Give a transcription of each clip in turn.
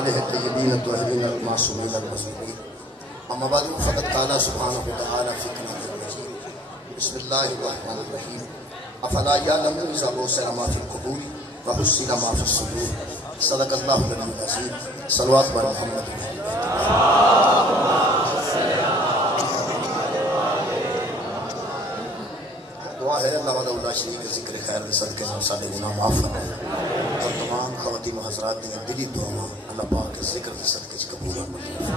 آلہ الطیبین الطاہرین المعصومین المظلومین اما بعد فقد قال سبحانہ وتعالی فی کلامہ المجید بسم اللہ الرحمن الرحیم افلا یعلمون اذا بعثر ما فی القبور وحصل ما فی الصدور صدق اللہ العلی العظیم صلوات بر محمد دعا ہے اللہ وعدہ اللہ شریف کے ذکر خیر کے صدقے سے سارے گناہ معاف فرمائے اور تمام خواتین و حضرات دیں دلی دعا اللہ پاک کے ذکر کے صدقے سے قبول اور منظور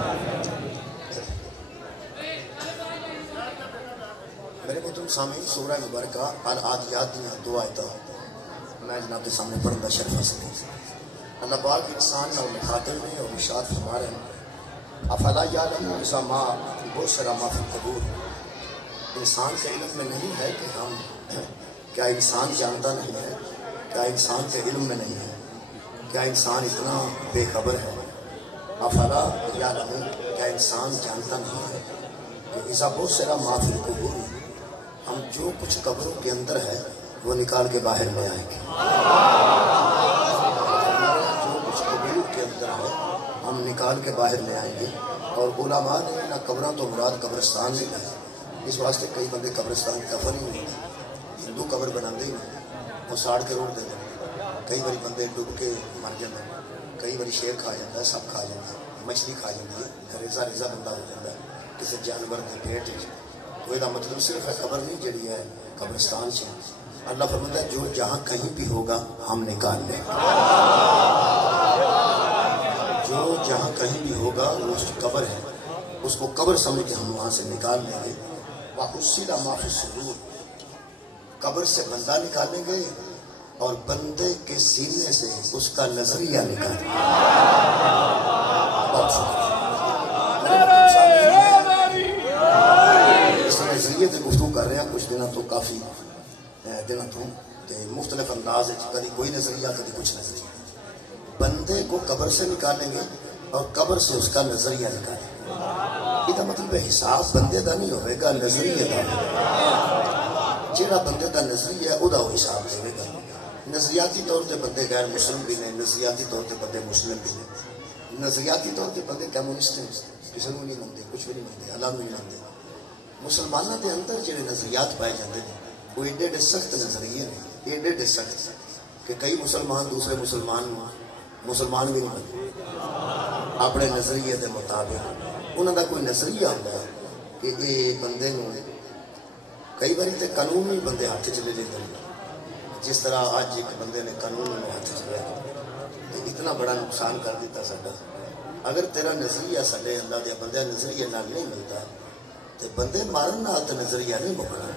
میرے محترم سامعین سورہ مبارکہ العادیات دیا دو آیتاں میں جناب کے سامنے پڑھنے کا شرف حاصل کرتا اللہ پاک انسان اور مخاطب نے اور ارشاد فرما رہے ہیں افلا یعلمون اذا بعثر ما فی القبور انسان کے علم میں نہیں ہے کہ ہم کیا انسان جانتا نہیں ہے کیا انسان کے علم میں نہیں ہے کیا انسان اتنا بے خبر ہے افلا یعلمون کیا انسان جانتا نہیں ہے کہ اذا بعثر ما فی القبور ہم جو کچھ قبروں کے اندر ہے وہ نکال کے باہر لے آئیں گے جو کچھ قبروں کے اندر ہے ہم نکال کے باہر لے آئیں گے اور علماء نے نہ قبراں تو مراد قبرستان نہیں ہے اس واسطے کئی بندے قبرستان دفن ہی نہیں ہوتے ہندو قبر بناندے ہی نہیں وہ ساڑ کے روڑ دے دیں کئی باری بندے ڈب کے مر جاتے ہیں کئی باری شیر کھا جاتا ہے سب کھا جاتا ہے مچھلی کھا جاتی ہے ریزا ریزا بندہ ہو جاتا ہے کسی جانور کے پیٹ تو یہ مطلب صرف ہے قبر نہیں جڑی ہے قبرستان سے اللہ فرماتا ہے جو جہاں کہیں بھی ہوگا ہم نکال لیں جو جہاں کہیں بھی ہوگا وہ اس قبر ہے اس کو قبر سمجھ کے ہم وہاں سے نکال لیں گے وَحُصِّلَ مَا فِي الصُّدُورِ قبر سے بندہ نکالیں گے اور بندے کے سینے سے اس کا نظریہ نکالیں گے اس نظریے سے گفتگو کر رہے ہیں کچھ دنوں تو کافی دنوں تو مختلف انداز ہے کبھی کوئی نظریہ کبھی کچھ نظریہ بندے کو قبر سے نکالیں گے اور قبر سے اس کا نظریہ نکالیں گے یہ مطلب حساب بندے دا نہیں ہوئے گا نظریے دا جہاں بندے دا نظریہ ہے وہ حساب دے گا نظریاتی طور پہ بندے غیر مسلم بھی نہیں نظریاتی طور پہ بندے مسلم بھی نہیں نظریاتی طور پہ بندے کمیونسٹ ہیں کسی کو نہیں مانتے کچھ بھی نہیں مانتے اللہ نہیں مانتے مسلمانوں کے اندر جڑے نظریات پائے جاتے ہیں وہ ایڈے ایڈے سخت نظریے ہیں ایڈے ایڈے سخت کہ کئی مسلمان دوسرے مسلمان بھی نہیں بنتے اپنے نظریے کے مطابق انہوں کا کوئی نظریہ ہوتا ہے کہ یہ بندے نو کئی باری تو قانون بھی بندے ہاتھ چ لے لیتے ہیں جس طرح اج ایک بندے نے قانون میں ہاتھ چ لیا تو اتنا بڑا نقصان کر دیتا ساڈا اگر تیرا نظریہ سڈے اللہ دے بندے نظریے نال نہیں ملتا تو بندے مارن نال تو نظریہ نہیں مکنا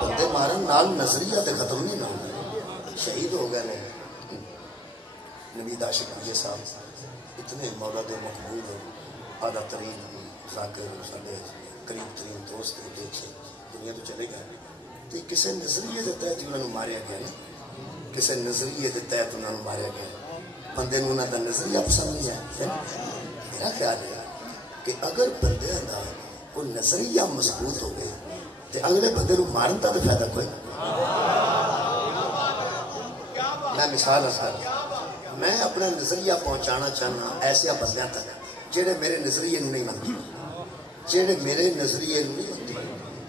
بندے مارن نال نظریہ تو ختم نہیں نہ ہونا شہید ہو گئے نوید عاشق یہ صاحب اتنے مولا دے مقبول ہو اعلیٰ ترین ذاکر سارے قریب ترین دوست دیکھے دنیا تو چلے گئے تو کسی نظریے کے تحت انہوں نے ماریا گیا نا کسی نظریے کے تحت انہوں نے ماریا گیا بندے نے انہوں کا نظریہ پسند نہیں آیا میرا خیال ہے کہ اگر بندے کا کوئی نظریہ مضبوط ہو گیا تو اگلے بندے کو مارن کا تو فائدہ کوئی میں مثال میں اپنا نظریہ پہنچانا چاہنا ایسے بندیاں تک جہے میرے نظریے نہیں مانتے جہے میرے نظریے نہیں مانتے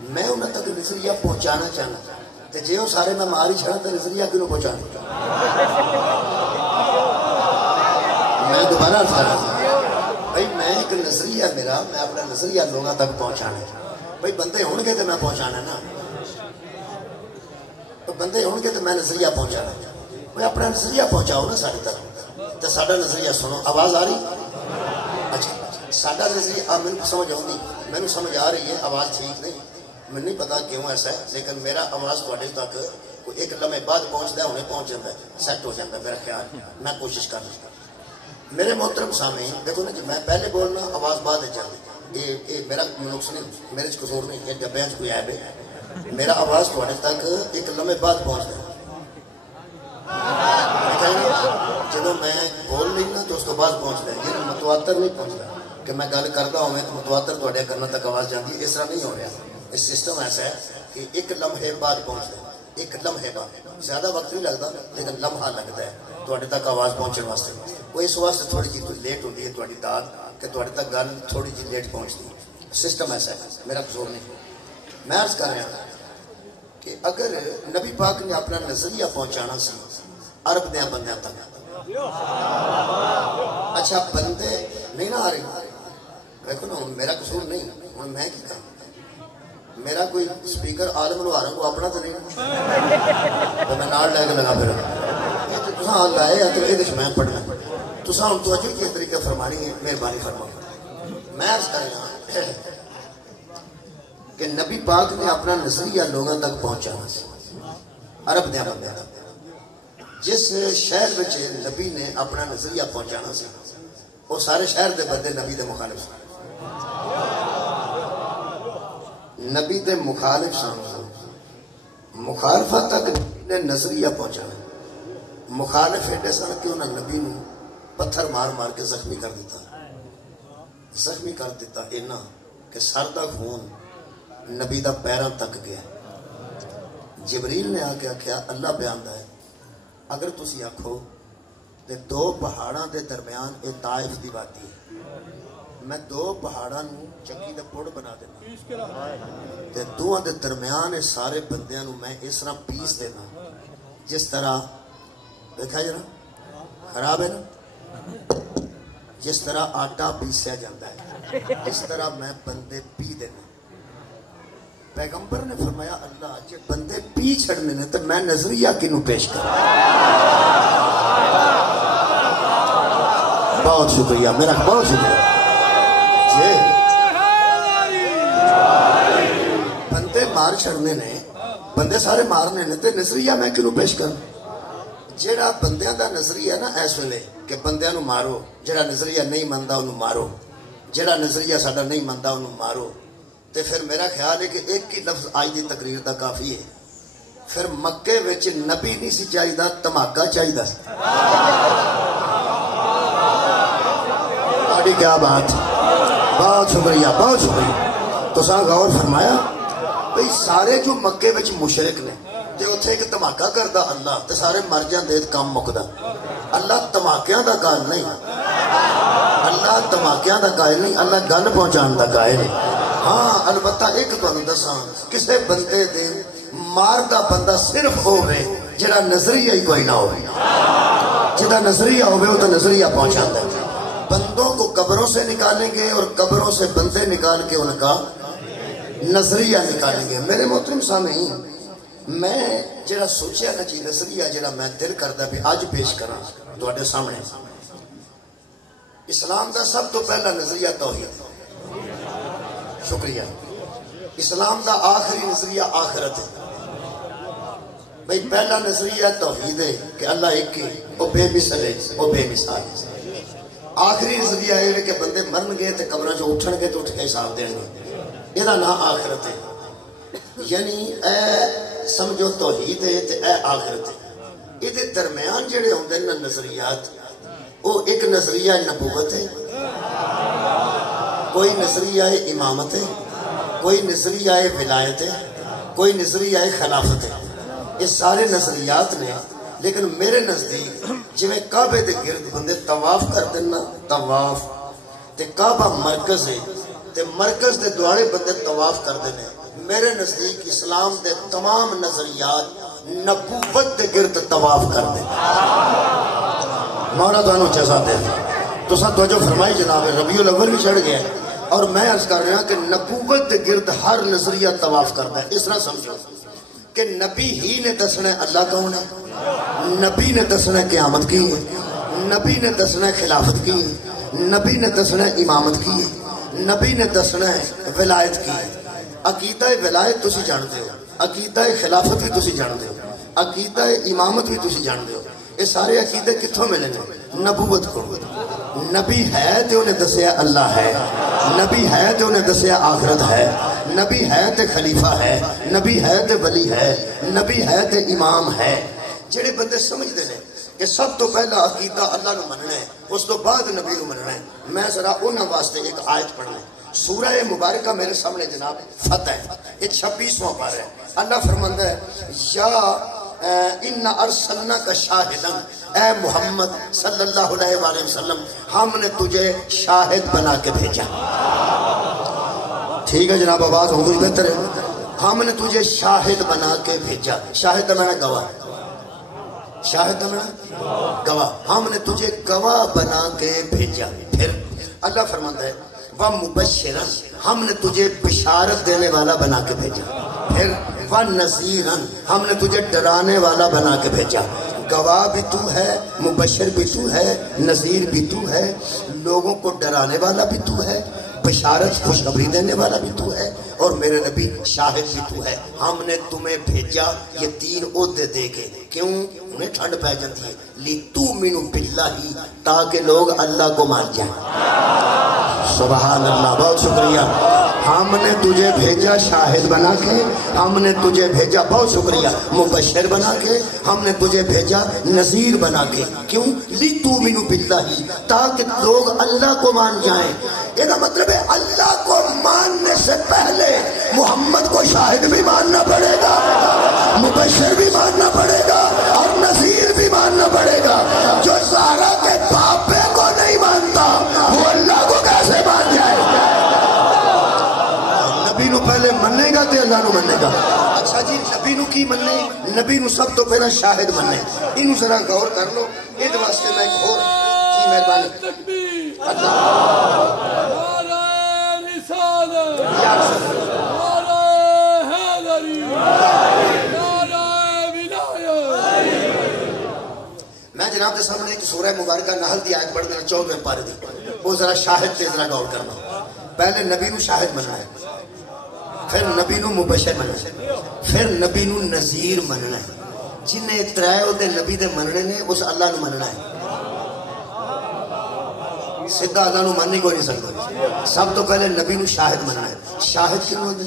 میں انہوں تک نظریہ پہنچانا چاہنا تو جی وہ سارے میں مار ہی چھڑا تو نظریہ کیوں پہنچانا میں دوبارہ بھائی میں ایک نظریہ میرا میں اپنا نظریہ لوگوں تک پہنچانا بھائی بندے ہون گے تو میں پہنچانا نا بندے ہون گے تو میں نظریہ پہنچانا میں اپنا نظریہ پہنچاؤ نا سارے تک تو ساڈا نظریہ سنو آواز آ رہی اچھا ساڈا نظریہ میرے سمجھ آؤں میرے سمجھ آ رہی ہے آواز ٹھیک نہیں مجھے نہیں پتا کیوں ایسا ہے لیکن میرا آواز تھوڑے تک کوئی ایک لمحے بعد پہنچتا ہے انہیں پہنچ جاتا ہے سیٹ ہو جاتا ہے میرا خیال میں کوشش کر رہا میرے محترم سامعین دیکھو نا جی میں پہلے بولنا آواز بعد جاتی یہ میرا نقص نہیں میرے قصور نہیں یہ ڈبے کوئی عیب ہے میرا آواز تھوڑے تک ایک لمحے بعد پہنچتا ہے جب میں بول نہیں نا تو اس کو بعد پہنچتا ہے یہ متواتر نہیں پہنچتا کہ میں گل کرتا ہوں تو متواتر تھوڑے کرنا تک آواز جاتی ہے اس طرح نہیں ہو رہا اس سسٹم ایسا ہے کہ ایک لمحے بعد پہنچتا ہے ایک لمحے بعد زیادہ وقت نہیں لگتا لیکن لمحہ لگتا ہے تواڈے تک آواز پہنچنے واسطے وہ اس واسطے تھوڑی جی لیٹ ہوتی ہے تواڈی داد کہ تواڈے تک گل تھوڑی جی لیٹ پہنچتی ہے سسٹم ایسا ہے میرا قصور نہیں میں عرض کر رہا کہ اگر نبی پاک نے اپنا نظریہ پہنچانا سی عرب دیاں بندیاں تک اچھا بندے نہیں نہ آ رہے دیکھو نا میرا قصور نہیں ہوں میں کی کہا میرا کوئی سپیکر عالم الوارن کو اپنا تو نہیں تو میں نال لے کے لگا پھر تساں لائے تو یہ میں پڑھنا تساں ہوں توجہ کی طریقہ فرمانی ہے مہربانی فرما میں عرض کر رہا کہ نبی پاک نے اپنا نظریہ لوگوں تک پہنچانا سی عرب دیا بندے جس شہر میں نبی نے اپنا نظریہ پہنچانا سی وہ سارے شہر دے بندے نبی دے مخالف سن نبی دے مخالف سن مخالفت تک نے نظریہ پہنچانا مخالف ایڈے سن کہ انہوں نے نبی نو پتھر مار مار کے زخمی کر دیتا اینا کہ سر دا خون نبی دا پیراں تک گیا جبریل نے آ کے آخیا اللہ بیان ہے اگر تسی آکھو تے دو پہاڑاں دے درمیان اے طائف دی وادی ہے میں دو پہاڑاں نو چکی دا پڑ بنا دینا تے دوہاں دے درمیان سارے بندیاں نو میں اس طرح پیس دینا جس طرح دیکھا جا خراب ہے نا جس طرح آٹا پیسیا جاتا ہے اس طرح میں بندے پی دینا پیغمبر نے فرمایا اللہ جے بندے پی چھڑنے نے تو میں نظریہ کنوں پیش کر بہت شکریہ میرا بہت شکریہ جی بندے مار چھڑنے نے بندے سارے مارنے نے تو نظریہ میں کنوں پیش کر جیڑا بندیاں دا نظریہ نا اس ویلے کہ بندیاں نو مارو جیڑا نظریہ نہیں مندا انہوں مارو جیڑا نظریہ ساڈا نہیں مندا انہوں مارو تے پھر میرا خیال ہے کہ ایک ہی لفظ آج دی تقریر دا کافی ہے پھر مکے وچ نبی نہیں سی چاہیدا دھماکہ چاہیدا آڈی کیا بات بہت شکریہ تو ساں غور فرمایا بھئی سارے جو مکے وچ مشرک نے تے اتھے ایک دھماکہ کردا اللہ تے سارے مر جاندے کام مکدا اللہ دھماکیاں دا قائل نہیں اللہ دھماکیاں دا قائل نہیں اللہ گل پہنچان دا قائل ہے ہاں البتہ ایک تانوں دساں کسے بندے دے مار دا بندہ صرف ہوے جڑا نظریہ ہی کوئی نہ ہوے جڑا نظریہ ہوے وہ تو نظریہ پہنچاندا ہے بندوں کو قبروں سے نکالیں گے اور قبروں سے بندے نکال کے ان کا نظریہ نکالیں گے میرے محترم سامعین میں جڑا سوچیا نا جی نظریہ جڑا میں دل کردا بھی آج پیش کراں تواڈے سامنے اسلام دا سب تو پہلا نظریہ توحید شکریہ اسلام دا آخری نظریہ آخرت ہے بھئی پہلا نظریہ توحید ہے کہ اللہ ایک ہے وہ بے مثل ہے وہ بے مثال ہے آخری نظریہ ہے کہ بندے مرن گئے تے قبراں چوں اٹھن گے تو اٹھ کے حساب دین گے یہ دا نام آخرت ہے یعنی اے سمجھو توحید ہے تے اے آخرت ہے یہ درمیان جڑے ہوندے نا نظریات وہ ایک نظریہ نبوت ہے کوئی نظریہ امامت ہے کوئی نظریہ ولایت ہے کوئی نظریہ خلافت ہے یہ سارے نظریات نے لیکن میرے نزدیک جویں کعبے دے گرد بندے طواف کر دینا طواف تے کعبہ مرکز ہے تے مرکز دے دوارے بندے طواف کر دینے میرے نزدیک اسلام دے تمام نظریات نبوت دے گرد طواف کر دینے مولا دانو جزا دے تو ساتھ توجہ فرمائی جناب ربیع الاول بھی چڑھ گیا اور میں عرض کر رہا کہ نبوت دے گرد ہر نظریہ طواف کرتا ہے اس طرح سمجھو کہ نبی ہی نے دسنا ہے اللہ کون ہے نبی نے دسنا ہے قیامت کی ہے نبی نے دسنا ہے خلافت کی ہے نبی نے دسنا ہے امامت کی ہے نبی نے دسنا ہے ولایت کی ہے عقیدہ ولایت تسی جانتے ہو عقیدہ خلافت بھی تسی جانتے ہو عقیدہ امامت بھی تسی جانتے ہو یہ سارے عقیدے کتھوں ملے گے نبوت کو نبی ہے تو انہیں دسیا اللہ ہے نبی ہے تو انہیں دسیا آخرت ہے نبی ہے تو خلیفہ ہے نبی ہے تو ولی ہے نبی ہے تو امام ہے جڑے بندے سمجھ دے لیں کہ سب تو پہلا عقیدہ اللہ نو مننا ہے اس تو بعد نبی نو مننا ہے میں ذرا انہاں واسطے ایک آیت پڑھنا ہے سورہ مبارکہ میرے سامنے جناب فتح ہے یہ 26واں پارہ ہے اللہ فرماندا ہے یا ان ارسلناک شاہدا، اے محمد صلی اللہ علیہ وآلہ وسلم ہم نے تجھے شاہد بنا کے بھیجا. ٹھیک ہے جناب، آواز ہو گئی بہتر ہے. ہم نے تجھے شاہد بنا کے بھیجا. شاہد بنا گواہ، شاہد بنا گواہ. ہم نے تجھے گواہ بنا کے بھیجا. پھر اللہ فرماتا ہے وَمُبَشِّرًا، ہم نے تجھے بشارت دینے والا بنا کے بھیجا. پھر وَنَذِيرًا، ہم نے تجھے ڈرانے والا بنا کے بھیجا. گواہ بھی تو ہے، مبشر بھی تو ہے، نذیر بھی تو ہے، لوگوں کو ڈرانے والا بھی تو ہے، بشارت خوشخبری دینے والا بھی تو ہے، اور میرے نبی شاہد بھی تو ہے. ہم نے تمہیں بھیجا یہ 3 عہدے دے کے. کیوں؟ انہیں ٹھنڈ پہ جاتی ہے. لِتُؤْمِنُوا بِاللَّهِ، تاکہ لوگ اللہ کو مان جائیں. سبحان اللہ، بہت شکریہ. ہم نے تجھے بھیجا شاہد بنا کے، ہم نے تجھے بھیجا، بہت شکریہ، مبشر بنا کے، ہم نے تجھے بھیجا نذیر بنا کے. کیوں؟ لِتُؤْمِنُوا بِاللَّهِ، تاکہ لوگ اللہ کو مان جائیں. یہ مطلب ہے اللہ کو ماننے سے پہلے محمد کو شاہد بھی ماننا پڑے گا، مبشر بھی ماننا پڑے گا، اور نذیر بھی ماننا پڑے گا. جو زہرا کے پاپے کو نہیں مانتا وہ اللہ کو کیسے مان جائے؟ نبی نو پہلے مننے گا تے اللہ نو مننے گا. اچھا جی، نبی نو کی مننے؟ نبی نو سب تو پہلا شاہد مننے. انہوں ذرا غور کر لو. یہ واسطے میں ایک اور جی مہربانی میں جناب کے سامنے ایک سورہ مبارکہ نحل دی آیت پڑھ دینا 14ویں پارے دی. وہ ذرا شاہد تے ذرا غور کرنا. پہلے نبی نو شاہد مننا ہے، پھر نبی نو مبشر مننا ہے، پھر نبی نو نذیر مننا ہے. جنہیں ترائے دے نبی دے مننے نے اس اللہ نو مننا ہے. سیدھا اللہ نو ماننے کو نہیں سکتا. سب تو پہلے نبی نو شاہد مننا ہے. شاہد کیوں ہوتے؟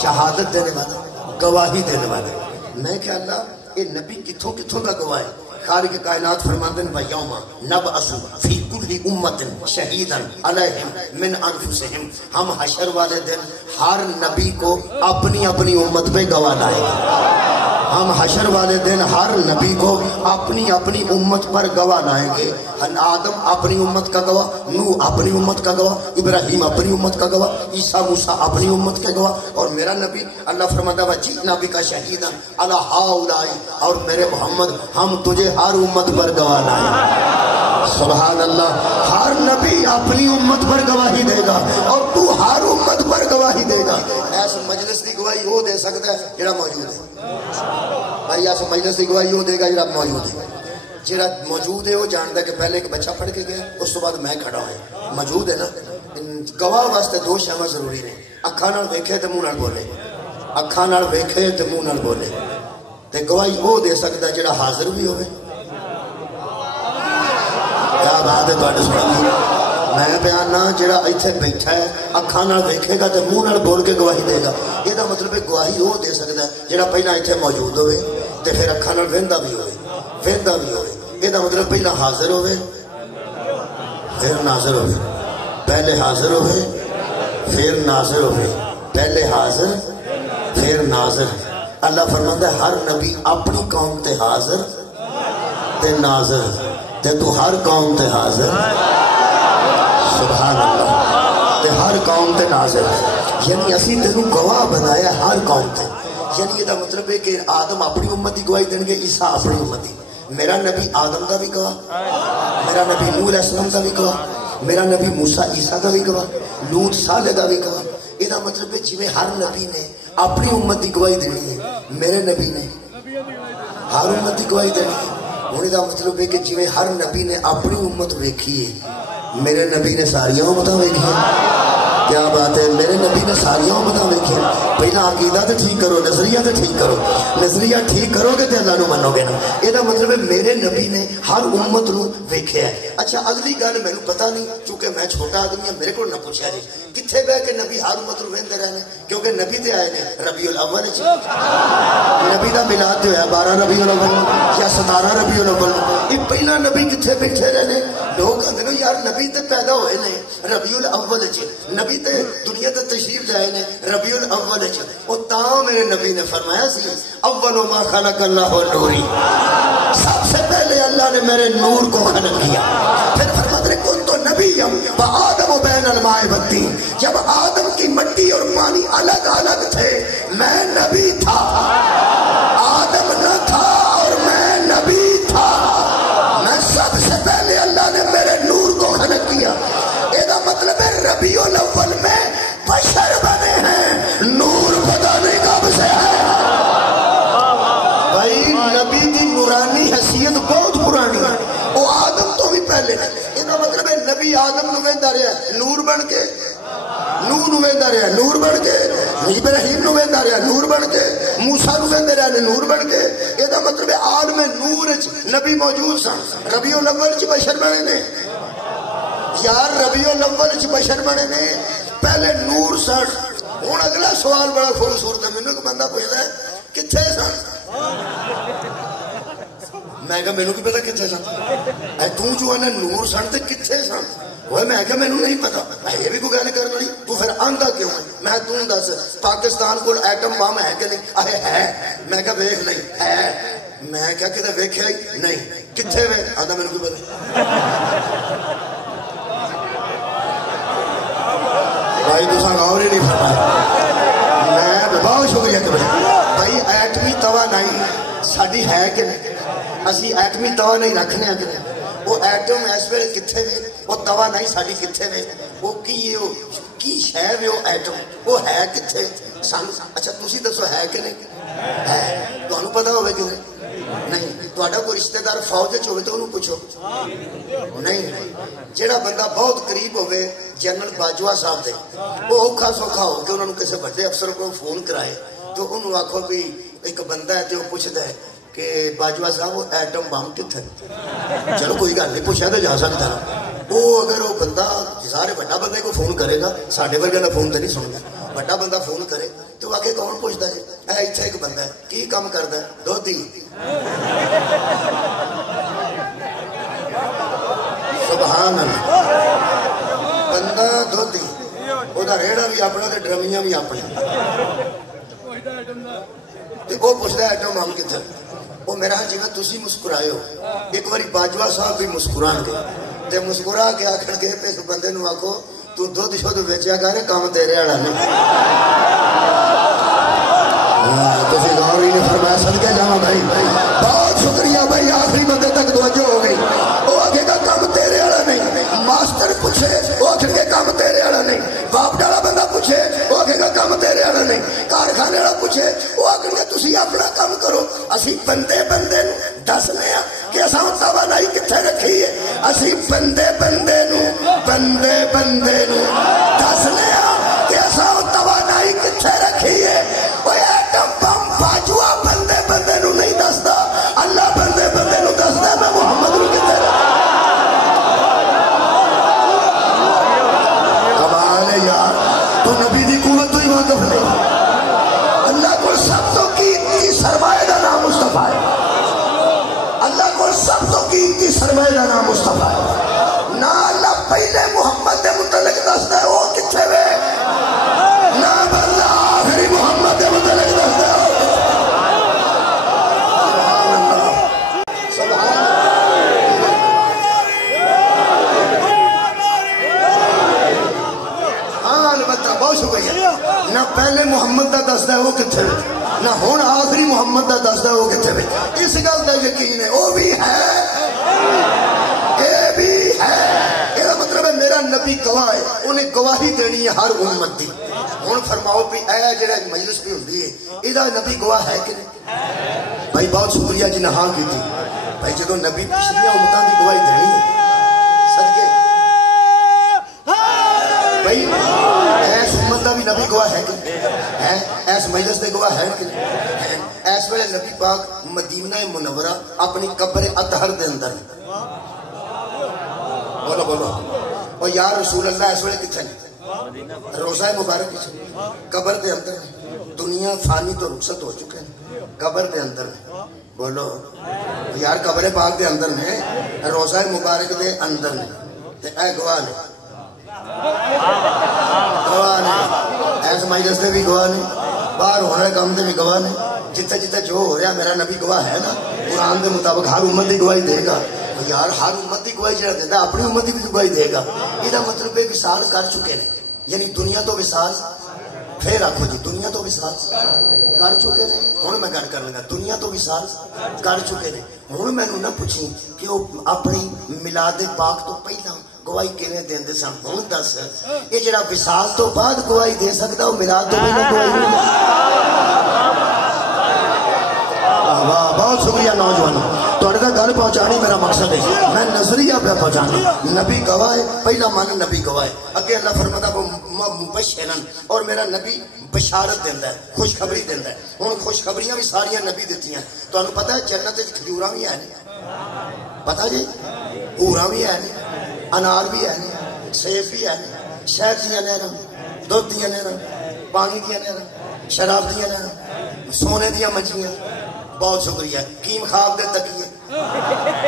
شہادت دینے والا، گواہی دینے والا. میں کہ اللہ یہ نبی کتھوں کتھوں کا گواہ ہے؟ خالق کائنات فرماتے ہیں وَيَوْمَ نَبْعَثُ فِي كُلِّ أُمَّةٍ شَهِيدًا عَلَيْهِمْ مِنْ أَنفُسِهِمْ. ہم حشر والے دن ہر نبی کو اپنی اپنی امت پہ گواہ لائیں گے. ہم حشر والے دن ہر نبی کو اپنی اپنی امت پر گواہ لائیں گے. آدم اپنی امت کا گواہ، نوح اپنی امت کا گواہ، ابراہیم اپنی امت کا گواہ، عیسیٰ موسیٰ اپنی امت کا گواہ، اور میرا نبی اللہ فرماتا ہے وَجِئْنَا بِكَ شَهِيدًا عَلَىٰ هَٰؤُلَاءِ، اور میرے محمد ہم تجھے ہر امت پر گواہ لائیں. سبحان اللہ. ہر نبی اپنی امت پر گواہی دے گا اور تو ہر امت پر گواہی دے گا. ایس مجلس کی گواہی وہ دے سکتا ہے جڑا موجود ہے. بھائی ایس مجلس کی گواہی وہ دے گا جڑا موجود ہے. جڑا موجود ہے وہ جانتا ہے کہ پہلے ایک بچہ پڑھ کے گیا، اس تو بعد میں کھڑا ہوں. موجود ہے نا. گواہ واسطے 2 شیاں ضروری نے. اکھاں نال ویکھے تے منہ نال بولے، اکھاں نال ویکھے تے منہ نال بولے. تے گواہی وہ دے سکتا ہے جڑا حاضر بھی ہوئے. کیا بات ہے تواڈے سبحان. میں بیان نہ جڑا ایتھے بیٹھا ہے اکھاں نال ویکھے گا تے منہ نال بول کے گواہی دے گا. یہ دا مطلب ہے گواہی وہ دے سکتا ہے جڑا پہلا ایتھے موجود ہوئے تے پھر اکھاں نال ویندا بھی ہوئے، ویندا بھی ہوئے. یہ دا مطلب پہلا حاضر ہوئے پھر ناظر ہوئے، پہلے حاضر ہوئے پھر ناظر ہوئے، پہلے حاضر پھر ناظر. اللہ فرماتا ہے ہر نبی اپنی قوم تے حاضر تے ناظر، تے تو ہر قوم تے حاضر. سبحان اللہ. تے ہر قوم تے ناظر، یعنی اسی تینوں گواہ بنایا ہر قوم تے. یعنی یہ دا مطلب ہے کہ آدم اپنی امت کی گواہی دیں گے، عیسیٰ اپنی امت کی. میرا نبی آدم دا بھی گواہ، میرا نبی نوح علیہ السلام دا بھی گواہ، میرا نبی موسیٰ عیسیٰ دا بھی گواہ، لوط صالح دا بھی گواہ. یہ دا مطلب ہے جویں ہر نبی نے اپنی امت کی گواہی دینی ہے، میرے نبی نے ہر امت کی گواہی دینی ہے. ہوں یہ مطلب ہے کہ جویں ہر نبی نے اپنی امت ویکھی ہے، میرے نبی نے ساری امتاں ویکھی ہیں. کیا بات ہے. میرے نبی نے ساری امتاں ویکھی. پہلا عقیدہ تے ٹھیک کرو، نظریہ تے ٹھیک کرو. نظریہ ٹھیک کرو گے تے اللہ نو منو گے نا. یہ مطلب ہے میرے نبی نے ہر امت نو ویکھیا ہے. اچھا اگلی گل مینوں پتہ نہیں چونکہ میں چھوٹا آدمی ہوں، میرے کو نہ پوچھا جی کتنے بہ کے نبی ہر امت نو ویندے رہنے، کیونکہ نبی تے آئے نے ربیع الاول وچ. نبی دا میلاد جو ہے 12 ربیع الاول یا 17 ربیع الاول. یہ پہلا نبی کتنے بیٹھے رہنے. لوگ کہندے نے یار نبی تے پیدا ہوئے نے ربیع الاول وچ، نبی تے دنیا تے تشریف لائے نے ربیع الاول وچ او تاں میرے نبی نے فرمایا سی اول ما خلق اللہ نوری، سب سے پہلے اللہ نے میرے نور کو خلق کیا. پھر فرماتے ہیں کن تو نبی آدم و بین الماء والطین، جب آدم کی مٹی اور پانی الگ الگ تھے میں نبی تھا، آدم نہ تھا اور میں نبی تھا. میں سب سے پہلے اللہ نے میرے نور کو خلق کیا. یہ مطلب ہے ربیع الاول میں بشر بنے ہیں، نور پتہ نہیں کب سے ہے. بھائی نبی دی نورانی حیثیت بہت پرانی ہے، وہ آدم تو بھی پہلے. یہ مطلب ہے نبی آدم نو ویندا رہیا نور بن کے، نوح نو ویندا رہیا نور بن کے، ابراہیم نو ویندا رہیا نور بن کے، موسیٰ نو ویندا رہیا نور بن کے. یہ مطلب ہے عالم نور وچ نبی موجود سن. ربیع الاول وچ بشر بنے نے یار، ربیع الاول وچ بشر بنے نے، پہلے نور سن. ہن اگلا سوال بڑا خوبصورت ہے، مینوں ایک بندہ پوچھدا ہے کتھے سن؟ میں کہا مینوں کی پتا کتھے سن؟ اے تو جو ہے نور سن تے کتھے سن؟ وہ میں کہا مینوں نہیں پتا. یہ بھی کوئی گل کرنا نہیں، تو پھر آندا کیوں ہے؟ میں تو دس پاکستان کول ایٹم بم ہے کہ نہیں؟ اے ہے. میں کہا ویکھ نہیں ہے. میں کہا کدے ویکھیا ہی نہیں، کتھے وے؟ آندا مینوں کی پتا. بھائی تساں غور ہی نہیں فرمایا. میں بہت شکریہ کہ بھائی ایٹمی توانائی ساڈی ہے کہ نہیں؟ اسی ایٹمی توانائی رکھنے کہ نہیں؟ وہ ایٹم اس ویلے کتھے وے؟ وہ توانائی ساڈی کتھے وے؟ وہ کی شے وے؟ وہ ایٹم وہ ہے کتھے؟ اچھا تسی دسو ہے کہ نہیں؟ ہے. تانوں پتہ ہوے کہ نہیں؟ تہاڈا کوئی رشتہ دار فوج وچ ہوے تے اونوں پوچھو. نہیں، جیڑا بندہ بہت قریب ہوے جنرل باجوہ صاحب دے، وہ اوکھا سوکھا ہو کے انہوں نے کسی بڑے افسر کو فون کرائے تو انہوں آکھو بھی ایک بندہ ہے تو وہ پوچھتا ہے کہ باجوہ صاحب وہ ایٹم بم کتھے؟ چلو کوئی گل نہیں، پوچھا تو جا سکتا ہے. وہ اگر وہ بندہ سارے بڑا بندے کو فون کرے گا، ساڈے ورگے کا فون تو نہیں سن گا، بڑا بندہ فون کرے تو آ کے کون پوچھتا ہے اے اتنے ایک بندہ ہے کی کام کرتا ہے؟ دودھی. سبحان اللہ. بندہ دودھی، وہ ریڑا بھی اپنا تے ڈرمیاں بھی اپنی. وہ پوچھتا ہے ایٹم بم کتنے؟ وہ میرا جی تھی مسکرائے ہو، ایک بار باجوہ صاحب بھی مسکران گے تے مسکرا کے آخر گے اس بندے نو آخو تو دودھ شدھ بیچیا کر کام تیرے والا نہیں. تسی غور ہی نہیں فرمایا. صدقے جاواں بھائی، بہت شکریہ بھائی. آخری بندے تک توجہ ہو گئی. وہ آگے کا کام تیرے والا نہیں. ماسٹر پوچھے وہ آخر کے کام تیرے والا نہیں. باپ ڈالا بندہ پوچھے وہ آگے کا کام تیرے والا نہیں. کارخانے والا پوچھے وہ آخر کے تسی اپنا کام کرو. اسی بندے بندے دسنے کہ اصا توانائی کتنے رکھی ہے. اسی بندے بندے دسنے کہ اصا توانائی کتنے رکھی ہے. وہ ایٹم بم باجوہ بندے بندے نو نہیں دستا، اللہ بندے بندے نو دستا میں محمد نو کتنے رکھا. کمال ہے یار، تو نبی دی قوت تو ہی واقف نہیں. اللہ کو سب تو قیمتی سرمایہ دا نام مصطفیٰ ہے. اللہ کو سب تو قیمتی سرمایہ دا نام مصطفیٰ ہے. نہ اللہ پہلے محمد دے متعلق دستا ہے وہ کتنے وے، نہ اللہ آخری محمد دے متعلق دستا ہے. ہاں البتہ بہت شکریہ. نہ پہلے محمد دا دستا ہے وہ کتنے وے، نہ ہون آخری محمد دا دستا ہے وہ کتنے وے. اس گل دا یقین ہے وہ بھی ہے، یہ بھی ہے. یہ مطلب ہے میرا نبی گواہ ہے، انہیں گواہی دینی ہے ہر امت دی. ہوں فرماؤ بھی اے جڑا مجلس بھی ہوندی ہے یہ نبی گواہ ہے کہ نہیں؟ بھائی بہت شکریہ جی نے ہاں کی تھی. بھائی جدو نبی پچھلیاں امتاں دی گواہی دینی ہے صدقے بھائی ایس امت دا بھی نبی گواہ ہے کہ نہیں؟ ایس مجلس دے گواہ ہے کہ نہیں؟ اس ویلے نبی پاک مدینہ منورہ اپنی قبر اطہر دے اندر. بولو بولو اور یا رسول اللہ اس ویلے کتنے نہیں؟ روزہ مبارک قبر دے اندر. دنیا فانی تو رخصت ہو چکے ہیں، قبر دے اندر. بولو یار قبر پاک دے اندر نے، روزہ مبارک دے اندر نے. تے اے گواہ نے گواہ نے ایس مجلس دے بھی گواہ نے باہر ہونے والے کام دے بھی گواہ نے جتنے جتنے جو ہو رہا میرا نبی گواہ ہے نا قرآن دے مطابق ہر امت کی گواہی دے گا یار ہر امت کی گواہی جڑا دیتا اپنی امت کی بھی گواہی دے گا یہ مطلب ہے وصال کر چکے ہیں یعنی دنیا تو وصال پھر آخو جی دنیا تو وصال کر چکے ہیں ہوں میں گل کر لگا دنیا تو وصال کر چکے ہیں ہوں مینو نہ پوچھی کہ وہ اپنی میلاد پاک تو پہلا گواہی کیویں دیندے سن ہوں دس یہ جڑا وصال تو بعد گواہی دے سکتا وہ میلاد تو پہلا گواہی نہیں واہ بہت شکریہ نوجوانوں تھوڑے تک گل پہنچانی میرا مقصد ہے میں نظریہ پہ پہنچانا نبی گواہ ہے پہلا من نبی گواہ ہے اگے اللہ فرماتا وہ مبشرن اور میرا نبی بشارت دینا ہے خوشخبری دینا ہے ہوں خوشخبریاں بھی ساریاں نبی دیتی ہیں تمہیں پتا ہے جنت کھجوراں بھی ہیں پتا جی حوراں بھی ہیں انار بھی ہیں سیب بھی ہیں شہد دیا نہراں دودھ دیا نہراں پانی دیا نہراں شراب دیا نہراں سونے دیا مچھلیاں بہت شکریہ کیم خواب دے تکیے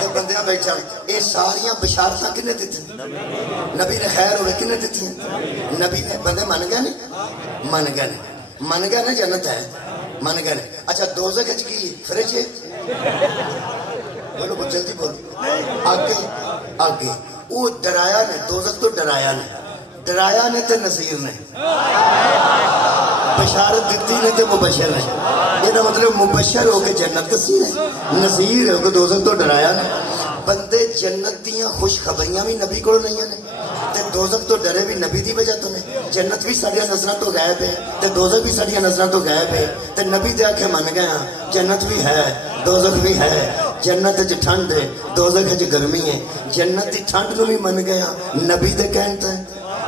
تو بندیاں بیٹھا یہ ساریاں بشارتاں کنے دیتی نبی نے خیر ہوئے کنے دیتی نبی نے بندے من گئے نہیں من گئے نا جنت ہے من گئے اچھا دوزخ وچ کی فرج ہے بولو جلدی بولو آگے وہ ڈرایا نے دوزخ تو ڈرایا نے تے نذیر نے بشارت دیتی نے تے مبشر نے یہ مطلب مبشر ہو کے جنت دسی ہے نذیر ہو کے دوزخ تو ڈرایا نے بندے جنت دیاں خوشخبریاں بھی نبی کو نہیں ہیں تے دوزخ تو ڈرے بھی نبی دی وجہ تو نے جنت بھی ساڈیاں نظراں تو غائب ہے تے دوزخ بھی ساڈیاں نظراں تو غائب ہے تے نبی دے آکھے من گئے ہاں جنت بھی ہے دوزخ بھی ہے جنت وچ ٹھنڈ ہے دوزخ وچ گرمی ہے جنت دی ٹھنڈ نو بھی من گئے ہاں نبی دے کہن تے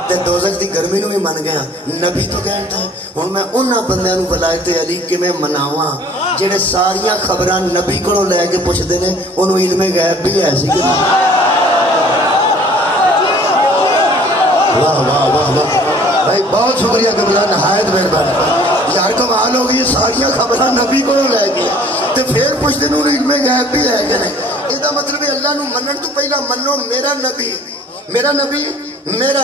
تے دوزخ دی گرمی نو بھی من گیا نبی تو کہتا ہے ہن میں انہاں بندیاں نو ولایت علی کیویں مناواں جڑے ساریاں خبراں نبی کولوں لے کے پوچھدے نے اونوں علم غیب بھی ہے سی کہ واہ واہ واہ واہ بھائی بہت شکریہ قبلہ نہایت مہربانی یار کمال ہو گئی ساریاں خبراں نبی کولوں لے کے تے پھر پوچھدے نے علم غیب بھی ہے کہ نہیں اے دا مطلب ہے اللہ نو منن تو پہلا منو میرا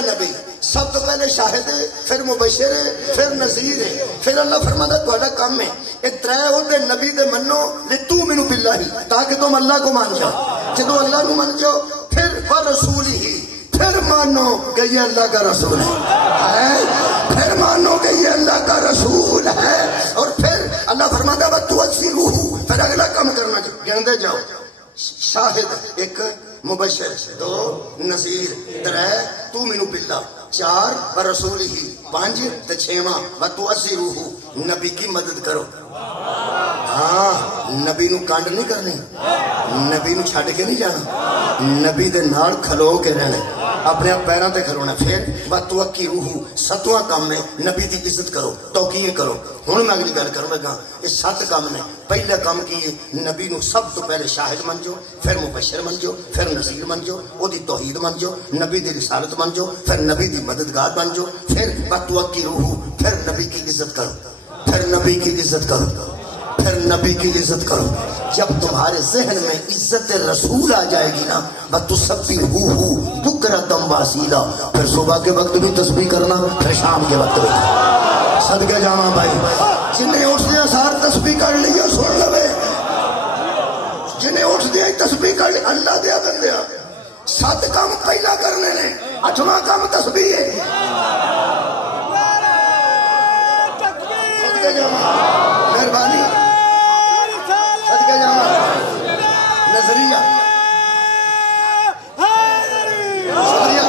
نبی سب تو پہلے شاہد ہے پھر مبشر ہے پھر نذیر ہے پھر اللہ فرماتا تھوڑا کام ہے یہ ترے ہوتے نبی دے منو لتؤمنوا باللہ تاکہ تم اللہ کو مان جاؤ جدو اللہ کو مان جاؤ پھر رسول ہی پھر مانو کہ یہ اللہ کا رسول ہے پھر مانو کہ یہ اللہ کا رسول ہے اور پھر اللہ فرماتا ہے وَتُوَسِّرُوهُ پھر اگلا کام کرنا گندے جاؤ شاہد ایک مبشر دو نذیر ترے تؤمنوا باللہ چار برسول ہی پانچ تے چھواں وَتُوَسِّرُوهُ نبی کی مدد کرو ہاں نبی نو کانڈ نہیں کرنی نبی نو چھڈ کے نہیں جانا نبی دے نال کھلو کے رہنا اپنے پیراں تے کھلونا پھر وَتُوَقِّرُوهُ ستواں کام ہے نبی دی عزت کرو توقیر کرو ہن میں اگلی گل کروں گا یہ 7 کام نے پہلا کام کی ہے نبی نو سب تو پہلے شاہد من جو پھر مبشر من جو پھر نذیر من جو او دی توحید من جو نبی دی رسالت من جو پھر نبی دی مددگار بن جو پھر وَتُوَقِّرُوهُ پھر نبی کی عزت کرو پھر نبی کی عزت کرو پھر نبی کی عزت کرو جب تمہارے ذہن میں عزت رسول آ جائے گی نا وَتُسَبِّحُوهُ بُكْرَةً وَأَصِيلًا پھر صبح کے وقت بھی تسبیح کرنا پھر شام کے وقت بھی صدقے جاواں بھائی جنہیں اٹھ دیا سار تسبیح کر لیا سن لوے جنہیں اٹھ دیا تسبیح کر لیا اللہ دیا بندیا 7 کام پہلا کرنے نے 8واں کام تسبیح ہے صدقے جاواں مہربانی صدقے جاواں نظریہ شکریہ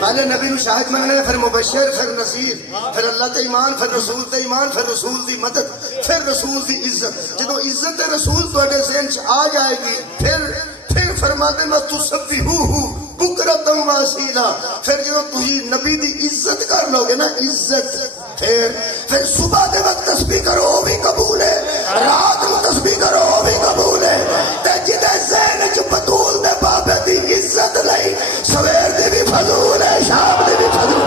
پہلے نبی نو شاہد مننے پھر مبشر پھر نذیر پھر اللہ تے ایمان پھر رسول تے ایمان پھر رسول دی مدد پھر رسول دی عزت جدو عزت رسول تواڈے ذہن چ آ جائے گی پھر فرماتے ہیں تُسَبِّحُوهُ بُكْرَةً وَأَصِيلًا پھر جدو تھی نبی دی عزت کر لو گے نا عزت پھر صبح دے وقت تسبیح کرو وہ بھی قبول ہے رات کو تسبیح کرو وہ بھی قبول ہے تے جدے ذہن چ بطول دے بابے دی عزت نہیں سویر دی بھی فضول ہے شام دی بھی فضول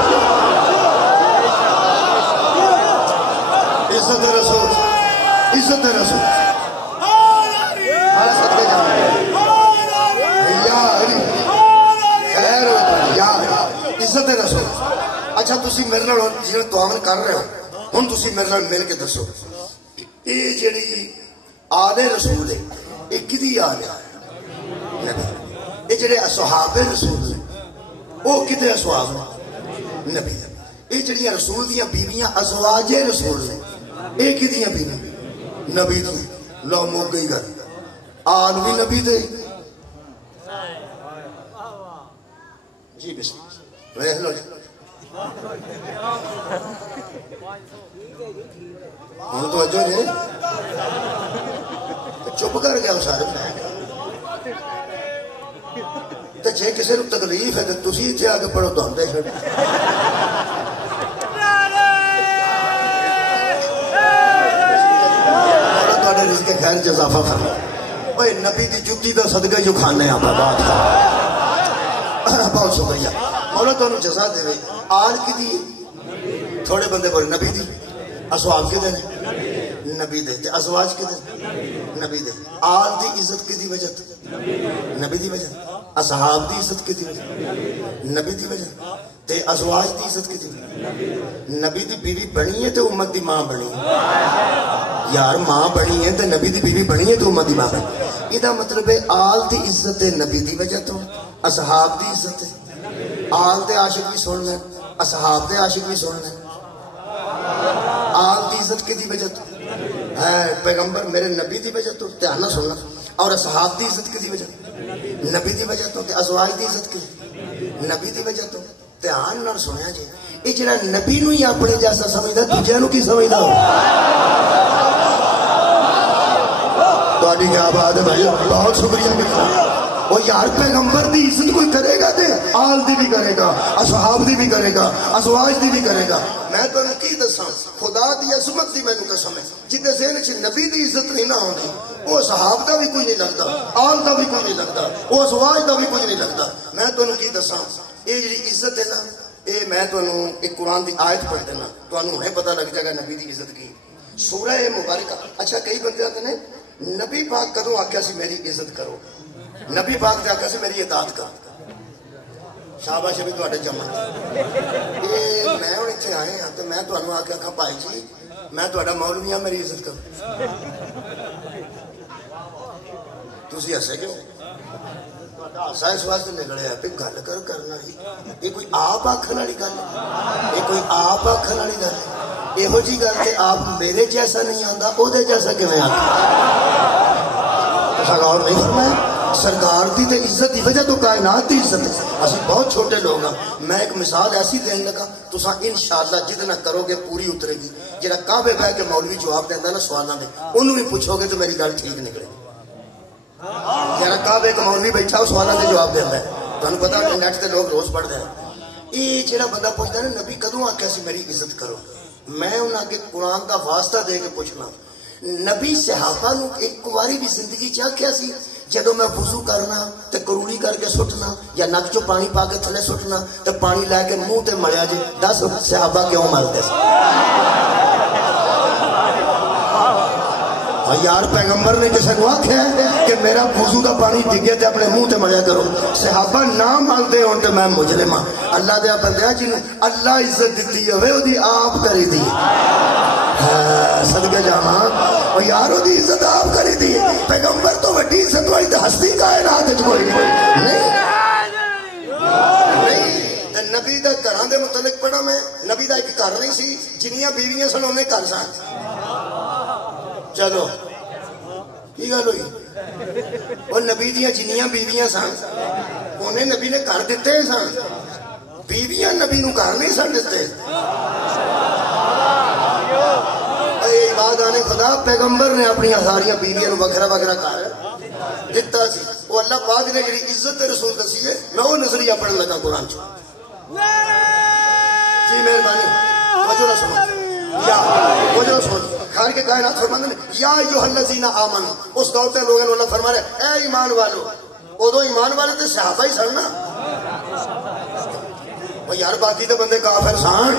عزت رسول عزت رسول صدقے جانا عزت رسول. اچھا تسی میرے نال جڑا دعاواں کر رہے ہو ہن تسی میرے نال مل کے دسو یہ جڑی آل رسول ہے یہ کدی آل ہے؟ یہ جڑے اصحاب رسول نے وہ کدے اصحاب نے؟ نبی. یہ جڑیاں رسول دیاں بیویاں ازواج رسول نے یہ کدیاں بیویاں؟ نبی دی. لو مک گئی گل. آل بھی نبی دے. جی بسم اللہ لو جی ہوں تو اجو جی چپ کر گیا سارے. تو جے کسی کو تکلیف ہے تو تسی اتنے آ کے پڑھو تو ہم دے چڑھ. تھوڑے رزق خیر جزافہ فرما. اوے نبی دی جُتی دا صدقہ جو کھانے ہیں بات بہت شکریہ. مولا تمہیں جزا دے. آل کی دی تھوڑے بندے بولے نبی دی. اصحاب کے دے نبی دے تے ازواج کے دے نبی دے. آل دی عزت کی دی وجہ نبی دی وجہ. اصحاب دی عزت کی دی وجہ نبی دی وجہ. تے ازواج دی عزت کی دی نبی دی بیوی بنی ہے تے امت دی ماں بنی. یار ماں بنی ہے تے نبی دی بیوی بنی ہے تے امت دی ماں بنی. یہ مطلب ہے آل دی عزت ہے نبی دی وجہ تو. اصحاب دی عزت ہے. آل دے عاشق بھی سن لیں اصحاب دے عاشق بھی سن لیں. آل دی عزت کی دی وجہ تو ہے پیغمبر میرے نبی دی وجہ تو دھیان نہ سننا. اور اصحاب دی عزت کی دی وجہ نبی دی وجہ تو. ازواج دی عزت کی نبی دی وجہ تو دھیان نہ سنیا جی. یہ جڑا نبی نو ہی اپنے جیسا سمجھدا دوجے نو کی سمجھدا ہو؟ تہاڈی کیا بات ہے بھائی. بہت شکریہ. وہ یار پیغمبر دی عزت کوئی کرے گا تے آل دی بھی کرے گا اصحاب دی بھی کرے گا ازواج دی بھی کرے گا. میں تمہیں کی دساں خدا دی عظمت دی مینوں قسم ہے جدے ذہن وچ نبی دی عزت نہیں نہ ہوندی وہ اصحاب دا بھی کوئی نہیں لگتا آل دا بھی کوئی نہیں لگتا وہ ازواج دا بھی کوئی نہیں لگتا. میں تمہیں کی دساں یہ جڑی عزت ہے نا یہ میں تمہیں ایک قرآن دی آیت پڑھ دینا تمہیں ہنے پتہ لگ جائے گا نبی دی عزت کی. سورہ مبارکہ. اچھا کئی بندے آتے ہیں نبی پاک کدوں آکھیا سی میری عزت کرو. نبی پاک نے آکھیا سی میری اطاعت کر. شاباش بھی تواڈے جمع. یہ میں ہن ایتھے آئے ہاں تے میں تانوں آکھیا کہ بھائی جی میں تہاڈا مولوی ہاں میری عزت کرو. تسی ہسے کیوں؟ تہاڈا ہاسا اس واسطے نکلیا کہ گل کرنا ہی یہ کوئی آپ آکھن والی گل ہے. یہ کوئی آپ آکھن والی گل ہے. یہو جی گل تے آپ میرے جیسا نہیں آندا او دے جیسا کیویں آکھے؟ غور نہیں فرمایا. سرکار دی تے عزت دی وجہ تو کائنات دی عزت ہے. اسی بہت چھوٹے لوگ ہیں. میں ایک مثال ایسی دین لگا تساں انشاءاللہ جتنا کرو گے پوری اترے گی. جڑا کعبے بہ کے مولوی جواب دیندا نا سوالاں دے اونوں بھی پوچھو گے تو میری گل ٹھیک نکلے گی. جڑا کعبے کا مولوی بیٹھا وہ سوالاں دے جواب دیندا ہے. تانوں پتہ ہے نیٹ تے لوگ روز پڑھدے ہیں. یہ جڑا بندہ پوچھدا نا نبی کدوں آکھیا سی میری عزت کرو میں انہاں اگے قرآن دا واسطہ دے کے پوچھنا نبی صحابہ نو ایک واری بھی زندگی چ آکھیا سی جدو میں وضو کرنا تے کروڑی کر کے سٹنا یا نک چو پانی پا کے تھلے سٹنا تے پانی لے کے منہ تے ملیا جی. دس صحابہ کیوں ملتے سی؟ یار پیغمبر نے کسی کو آکھیا کہ میرا وضو دا پانی ڈگے تے اپنے منہ تے ملیا کرو. صحابہ نہ ملتے ہون تے میں مجرم ہاں. اللہ دے بندیا جنوں اللہ عزت دتی ہوئے اودی آپ کری دی صدقے جاواں. او یار اودی عزت آپ کری دی. پیغمبر تو وڈی عزت والی تے ہستی کائنات وچ کوئی نہیں. نبی دا گھراں دے متعلق پڑھا میں. نبی دا ایک گھر نہیں سی جنیاں بیویاں سن اونے گھر سن. چلو کی گل ہوئی وہ نبی دیاں جنیاں بیویاں سن انہیں نبی نے گھر دیتے سن. بیویاں نبی نو گھر نہیں سن دیتے. بات آنے خدا پیغمبر نے اپنی ساریاں بیویاں نو وکھرا وکھرا گھر دیتا سی. وہ اللہ پاک نے جڑی عزت رسول دسی ہے میں وہ نظریہ پڑھن لگا قرآن چ. جی مہربانی توجہ نہ سنو یا توجہ نہ سنو. خیر کے کائنات فرماندے نے یا ایھا الذین آمنوا. اس دور تے لوگوں نے اللہ فرما رہے اے ایمان والو. ادو ایمان والے تے صحابہ ہی سن نا. وہ یار باقی تے بندے کافر سن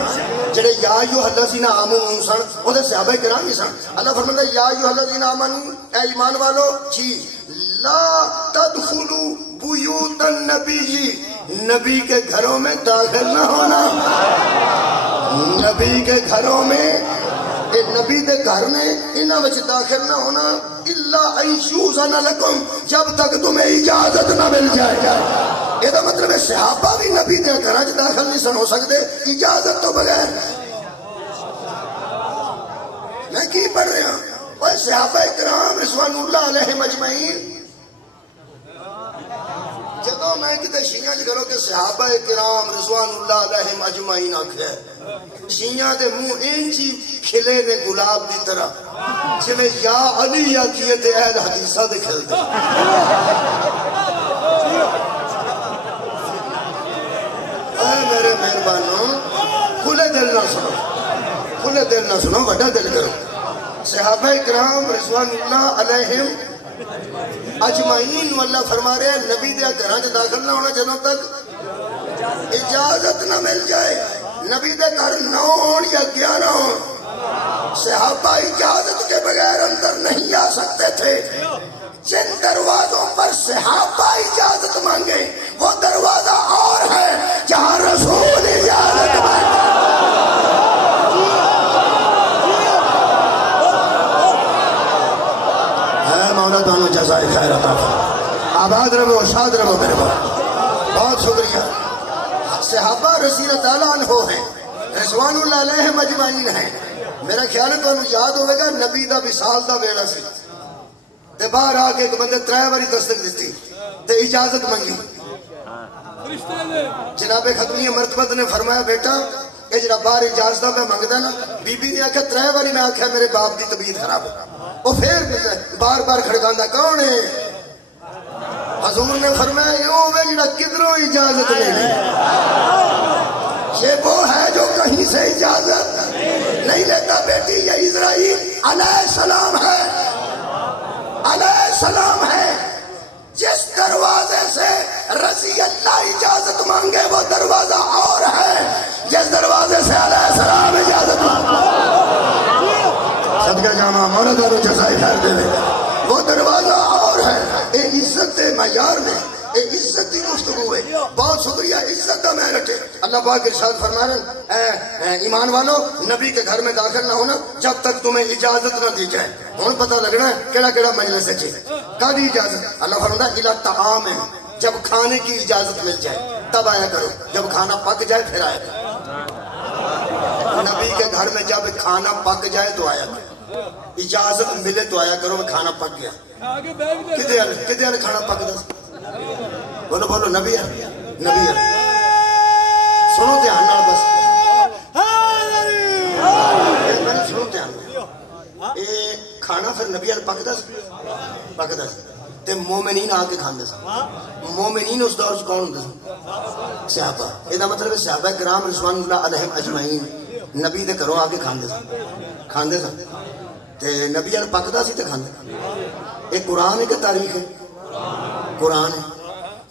جڑے یا ایھا الذین آمنوا سن او تے صحابہ کرام ہی سن. اللہ فرماتا ہے یا ایھا الذین آمنوا اے ایمان والو جی لا تدخلوا بیوت النبی نبی کے گھروں میں داخل نہ ہونا. نبی کے گھروں میں نبی دے گھر نے انہاں وچ داخل نہ ہونا الا ان یؤذن لکم جب تک تمہیں اجازت نہ مل جائے. یہ مطلب ہے صحابہ بھی نبی دے گھر وچ داخل نہیں سن ہو سکتے اجازت تو بغیر. میں کی پڑھ رہا ہوں وہ صحابہ کرام رضوان اللہ علیہم اجمعین. جدو میں کتے شیعہ جی کرو کہ صحابہ کرام رضوان اللہ علیہم اجمعین آکھے شیعہ دے منہ انجی کھلے نے گلاب دی طرح جنہیں یا علی یا کیے تے اہل حدیثہ دے کھل دے. اے میرے مہربانوں کھلے دل نہ سنو, کھلے دل نہ سنو, بڑا دل کرو. صحابہ کرام رضوان اللہ علیہم اجمعین اللہ فرما رہے ہیں نبی دے گھراں وچ داخل نہ ہونا جدوں تک اجازت نہ مل جائے. نبی دے گھر 9 ہون یا 11 ہون, صحابہ اجازت کے بغیر اندر نہیں آ سکتے تھے. جن دروازوں پر صحابہ اجازت مانگے وہ دروازہ اور ہے جہاں رسول اجازت مانگے. دونوں جزائے خیر عطا فرمائے. آباد رہو, شاد رہو میرے بھائی. بہت شکریہ. صحابہ رضی اللہ تعالیٰ عنہ ہیں, رضوان اللہ علیہم اجمعین ہیں. میرا خیال ہے تمہیں یاد ہوئے گا نبی دا وصال دا ویلا سی تے باہر آ کے ایک بندے 3 باری دستک دیتی تے اجازت منگی. جناب ختمی مرتبت نے فرمایا بیٹا یہ جڑا باہر اجازت میں منگتا نا. بی بی نے آخیا 3 باری میں آخیا میرے باپ دی طبیعت خراب ہے. وہ پھر بار بار کھڑکاندہ کون ہے؟ حضور نے فرمایا یوں میں جڑا کدھروں اجازت لے لی. یہ وہ ہے جو کہیں سے اجازت نہیں لیتا. بیٹی یہ اسرائیل علیہ السلام ہے, علیہ السلام ہے. جس دروازے سے رضی اللہ اجازت مانگے وہ دروازہ اور ہے جس دروازے سے علیہ السلام اجازت مانگے. صدقہ جامعہ مولا دارو جزائے خیر دے دے. وہ دروازہ اور ہے. اے عزت دے معیار میں اے عزت دی گفتگو ہے. بہت شکریہ عزت دا میں رکھے. اللہ پاک ارشاد فرما رہے اے ایمان والو نبی کے گھر میں داخل نہ ہونا جب تک تمہیں اجازت نہ دی جائے. ہوں پتہ لگنا ہے کیڑا کیڑا مجلس ہے کادی اجازت. اللہ فرماتا ہے الا طعام ہے جب کھانے کی اجازت مل جائے تب آیا کرو, جب کھانا پک جائے پھر آیا کرو. نبی کے گھر میں جب کھانا پک جائے تو آیا کرو, اجازت ملے تو آیا کرو. کھانا پک گیا کدے کھانا پک دا بولو بولو نبی ہے نبی ہے. سنو دھیان نال بس سنو دھیان نال. اے کھانا پھر نبی پکدا پکدا تے مومنین آ کے کھاندے سن. مومنین اس دور کون ہوندے سن؟ صحابہ. یہ مطلب ہے صحابہ کرام رضوان اللہ علیہم اجمعین نبی دے گھروں آ کے کھاندے سن تے نبی پکدا سی تے کھاندے. یہ قرآن ہے کہ تاریخ ہے؟ قرآن ہے.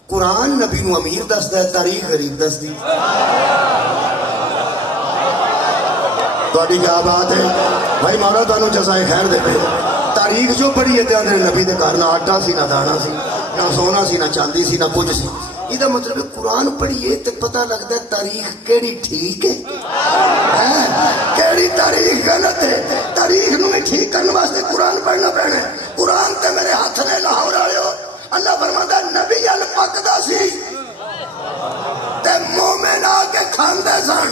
قرآن نبی نو امیر دستا ہے, تاریخ غریب دستی. تہاڈی کیا بات ہے بھائی, مولا تانوں جزائے خیر دے. تاریخ جو پڑھی ہے تے نبی دے گھر نہ آٹا سی نہ دانا سی نہ سونا سی نہ چاندی سی نہ کچھ سی. یہ مطلب قرآن پڑھیے تے پتہ لگتا ہے تاریخ کیڑی ٹھیک ہے کیڑی تاریخ غلط ہے. تاریخ نو ٹھیک کرنے واسطے قرآن پڑھنا پینا ہے. قرآن تے میرے ہاتھ نے لاہور والے ہو. اللہ فرماتا ہے نبی ال پکدا سی تے مومن آ کے کھاندے سن.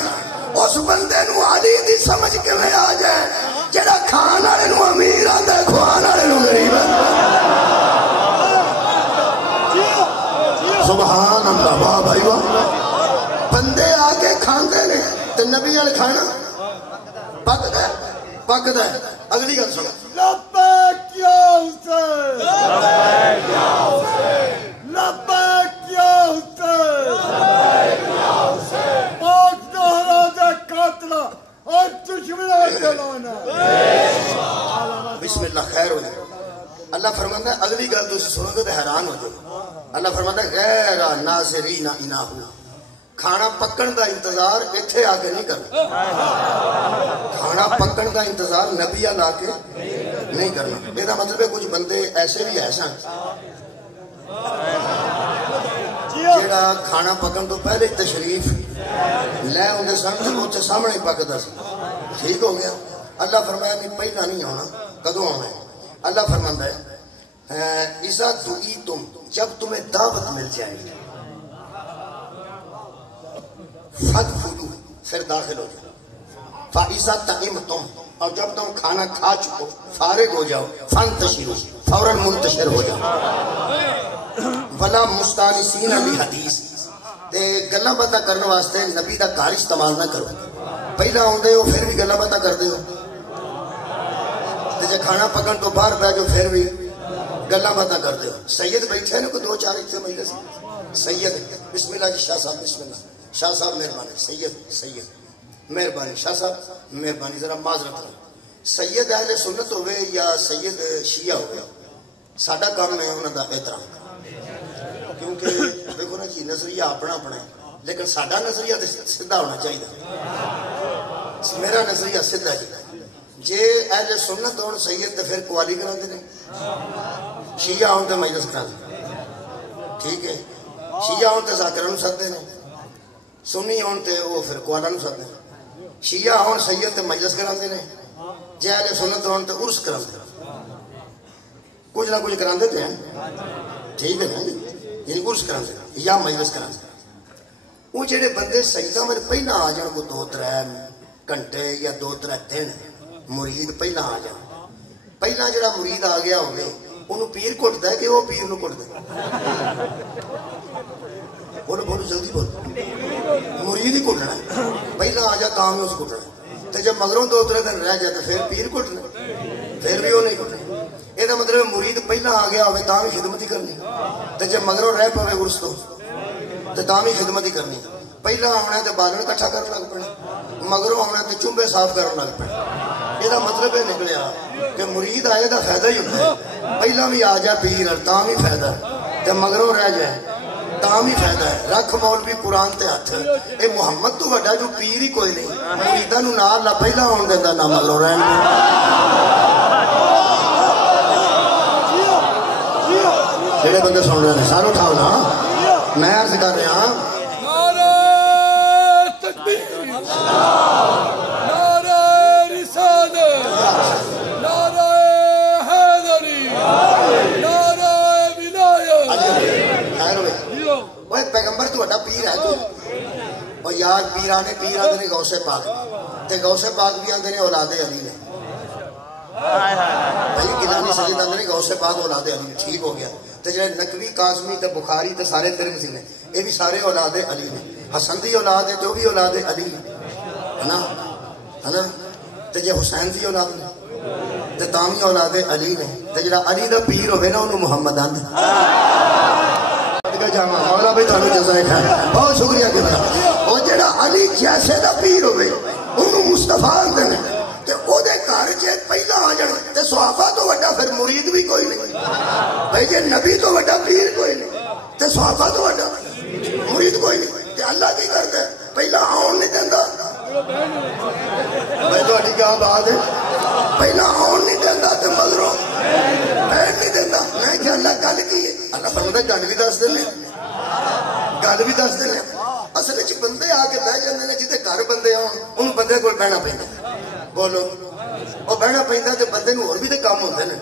اس بندے نو علی دی سمجھ کیویں آ جائے جڑا کھان والے نو امیر آندا ہے کھوان والے نو غریب آندا. سبحان اللہ. واہ بھائی واہ. بندے آ کے کھاندے نے تے نبی ال کھانا پکدا پکدا. اگلی گل سنو. لبیک یا حسین لبیک یا حسین لبیک یا حسین لبیک یا حسین. پاک زہرا دے قاتلہ اور دشمنوں جلانا. بسم اللہ خیر ہو جائے. اللہ فرماتا ہے اگلی گل تو سنو گے تو حیران ہو جائے. اللہ فرماتا ہے غیر ناظرین انہو. کھانا پکن دا انتظار اتھے آ کے نہیں کرنا. کھانا پکن دا انتظار نبی آ کے نہیں کرنا. یہ مطلب ہے کچھ بندے ایسے بھی ایسا جیڑا کھانا پکن تو پہلے تشریف لے آتے سن تو اتنے سامنے پکتا سی. ٹھیک ہو گیا. اللہ فرمایا نہیں پہلا نہیں آنا. کدوں آنا ہے؟ اللہ فرماتا ہے اذا دعیتم جب تمہیں دعوت مل جائے گی فادخلوا پھر داخل ہو جاؤ. فاذا طعمتم اور جب تم کھانا کھا چکو فارغ ہو جاؤ فانتشروا فوراً منتشر ہو جاؤ. ولا مستانسین بحدیث تے گلاں باتاں کرنے واسطے نبی دا گھر استعمال نہ کرو. پہلا آندے ہو پھر بھی گلاں باتاں کردے ہو تے جے کھانا پکن تو باہر پہ جو پھر بھی گلاں باتاں کردے ہو. سید بیٹھے نے کوئی دو چار اتنے مجلس سید بسم اللہ جی شاہ صاحب بسم اللہ شاہ صاحب مہربانی سید مہربانی شاہ صاحب مہربانی ذرا معذرت کرو. سید اہل سنت ہوئے یا سید شیعہ ہوئے ساڈا کام ہے انہوں دا احترام. کیونکہ دیکھو نا جی نظریہ اپنا اپنا ہے لیکن ساڈا نظریہ سیدھا ہونا چاہیے. میرا نظریہ سیدھا جی. جے اہل سنت ہون سید تو پھر قوالی کرا دے شیعہ ہون تو مجلس کرا دے. ٹھیک ہے. شیعہ ہون تو ذاکرہ نو سدتے ہیں سنی ہون تو وہ پھر قوالا نو سدتے ہیں. شیعہ ہون سید تو مجلس کرا دے جے اہل سنت ہون تو عرس کرا دے کچھ نہ کچھ کرا دیتے ہیں. ٹھیک ہے نا یعنی عرس کرا دے یا مجلس کرا دے. وہ جڑے بندے سجدہ میں پہلا آ جان کو 2-3 گھنٹے یا 2-3 دن مرید پہلا آ جان. پہلا جڑا مرید آ گیا ہوگے انہوں پیر کٹتا ہے کہ وہ پیر نو کٹتا ہے؟ بولو بولو جلدی بولو. مرید ہی کٹنا ہے. پہلا آ جا کام اس کٹنا ہے. تو جب مگروں 2-3 دن رہ جائے تو پھر پیر کٹنا پھر بھی وہ نہیں کٹنا. یہ مطلب مرید پہلا آ گیا ہوئے تاں بھی خدمت ہی کرنی. تو جب مگروں رہ پوے عرس تو تاں بھی خدمت ہی کرنی. پہلا آنا ہے تو بالن کٹھا کرنے لگ پڑنا مگروں آنا ہے تو چومبے صاف کرنے لگ پڑنا. یہ مطلب یہ نکلیا کہ مرید آئے دا فائدہ ہی ہوتا ہے. پہلا بھی آ جائے پیر تاں بھی فائدہ ہے تو مگروں رہ جائے تاں بھی فائدہ ہے. رکھ مولوی قرآن تے ہاتھ اے محمد تو وڈا جو پیر ہی کوئی نہیں. مریداں نو نال نہ پہلا آن دیندا نہ مگروں رہن دیندا. جڑے بندے سن رہے ہیں سارے اٹھاؤ نا. میں عرض کر رہا ہوں نعرہ تکبیر نعرہ رسالت نعرہ حیدری نعرہ ولایت. خیر ہوئے وہ پیغمبر تو وڈا پیر ہے تو اور یار پیرانے پیر آدھے نے غوث پاک تے غوث پاک بھی آدھے نے اولاد علی نے. بھائی گیلانی سجد آدھے نے غوث پاک اولاد علی نے. ٹھیک ہو گیا. تے جڑے نقوی قاسمی تے بخاری تے سارے ترمذی نے یہ بھی سارے اولاد علی نے. حسن دی اولاد ہے تو بھی اولاد علی ہے نا تے جے حسین دی اولاد نے تے تاں بھی اولاد علی نے. تے جڑا علی دا پیر ہوے نا انہوں محمد آندے. مولا بھائی تانوں جزائے خیر بہت شکریہ کیا. اور جڑا علی جیسے دا پیر ہوے انہوں مصطفیٰ آندے نے تے او دے گھر چ پہلا آ جان تے صحابہ تو وڈا پھر مرید بھی کوئی نہیں. بھائی جے نبی تو وڈا پیر کوئی نہیں تے صحابہ تو وڈا مرید کوئی نہیں. تے اللہ کی کردا ہے پہلا آن نہیں دیندا. بھائی تہاڈی کیا بات ہے. پہلا آن نہیں دیندا تے مگروں بیٹھ نہیں دیندا. میں کہ اللہ گل کی ہے. اللہ فرماتا گل بھی دس دے گل بھی دس دے. اصل وچ بندے آ کے بہ جاندے نے جتے گھر بندے آن انہوں بندے کول بہنا پیندا. بولو وہ بہنا پیندا تے بندے نوں ہور بھی تے کام ہوندے نے.